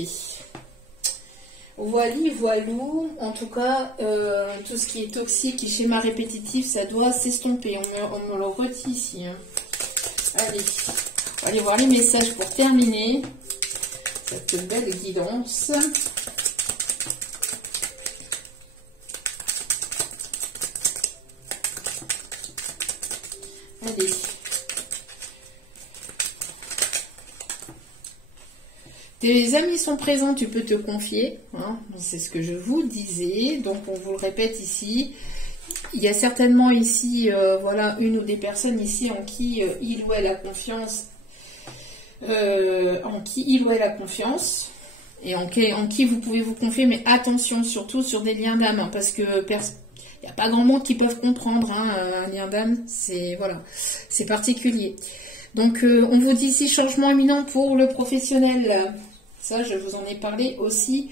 Voilou. En tout cas, tout ce qui est toxique et schéma répétitif, ça doit s'estomper. On me le redit ici. Hein. Allez, on va aller voir les messages pour terminer cette belle guidance. Allez. Tes amis sont présents, tu peux te confier. Hein, c'est ce que je vous disais. Donc, on vous le répète ici. Il y a certainement ici, voilà, une ou des personnes ici en qui il ou elle a confiance. Et en qui vous pouvez vous confier. Mais attention, surtout sur des liens d'âme. Hein, parce que il n'y a pas grand monde qui peuvent comprendre. Hein, un lien d'âme, c'est voilà, c'est particulier. Donc, on vous dit ici changement imminent pour le professionnel. Ça, je vous en ai parlé aussi.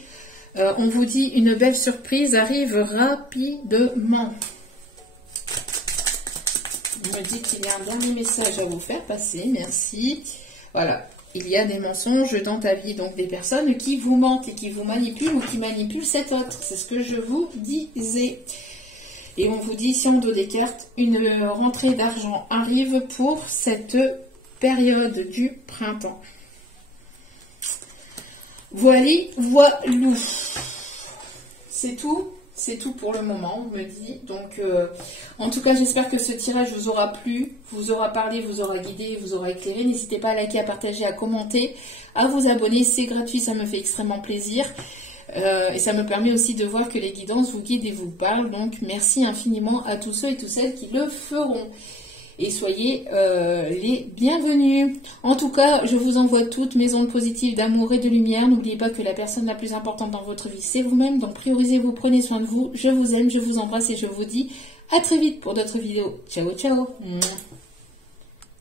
On vous dit une belle surprise arrive rapidement. On me dit qu'il y a un dernier message à vous faire passer. Merci. Voilà. Il y a des mensonges dans ta vie. Donc, des personnes qui vous mentent et qui vous manipulent ou qui manipulent cet autre. C'est ce que je vous disais. Et on vous dit, ici en dos des cartes, une rentrée d'argent arrive pour cette période du printemps. Voilou. C'est tout pour le moment, on me dit. Donc, en tout cas, j'espère que ce tirage vous aura plu, vous aura parlé, vous aura guidé, vous aura éclairé. N'hésitez pas à liker, à partager, à commenter, à vous abonner. C'est gratuit, ça me fait extrêmement plaisir. Et ça me permet aussi de voir que les guidances vous guident et vous parlent. Donc, merci infiniment à tous ceux et toutes celles qui le feront. Et soyez les bienvenus. En tout cas, je vous envoie toutes mes ondes positives d'amour et de lumière. N'oubliez pas que la personne la plus importante dans votre vie, c'est vous-même. Donc, priorisez-vous, prenez soin de vous. Je vous aime, je vous embrasse et je vous dis à très vite pour d'autres vidéos. Ciao, ciao.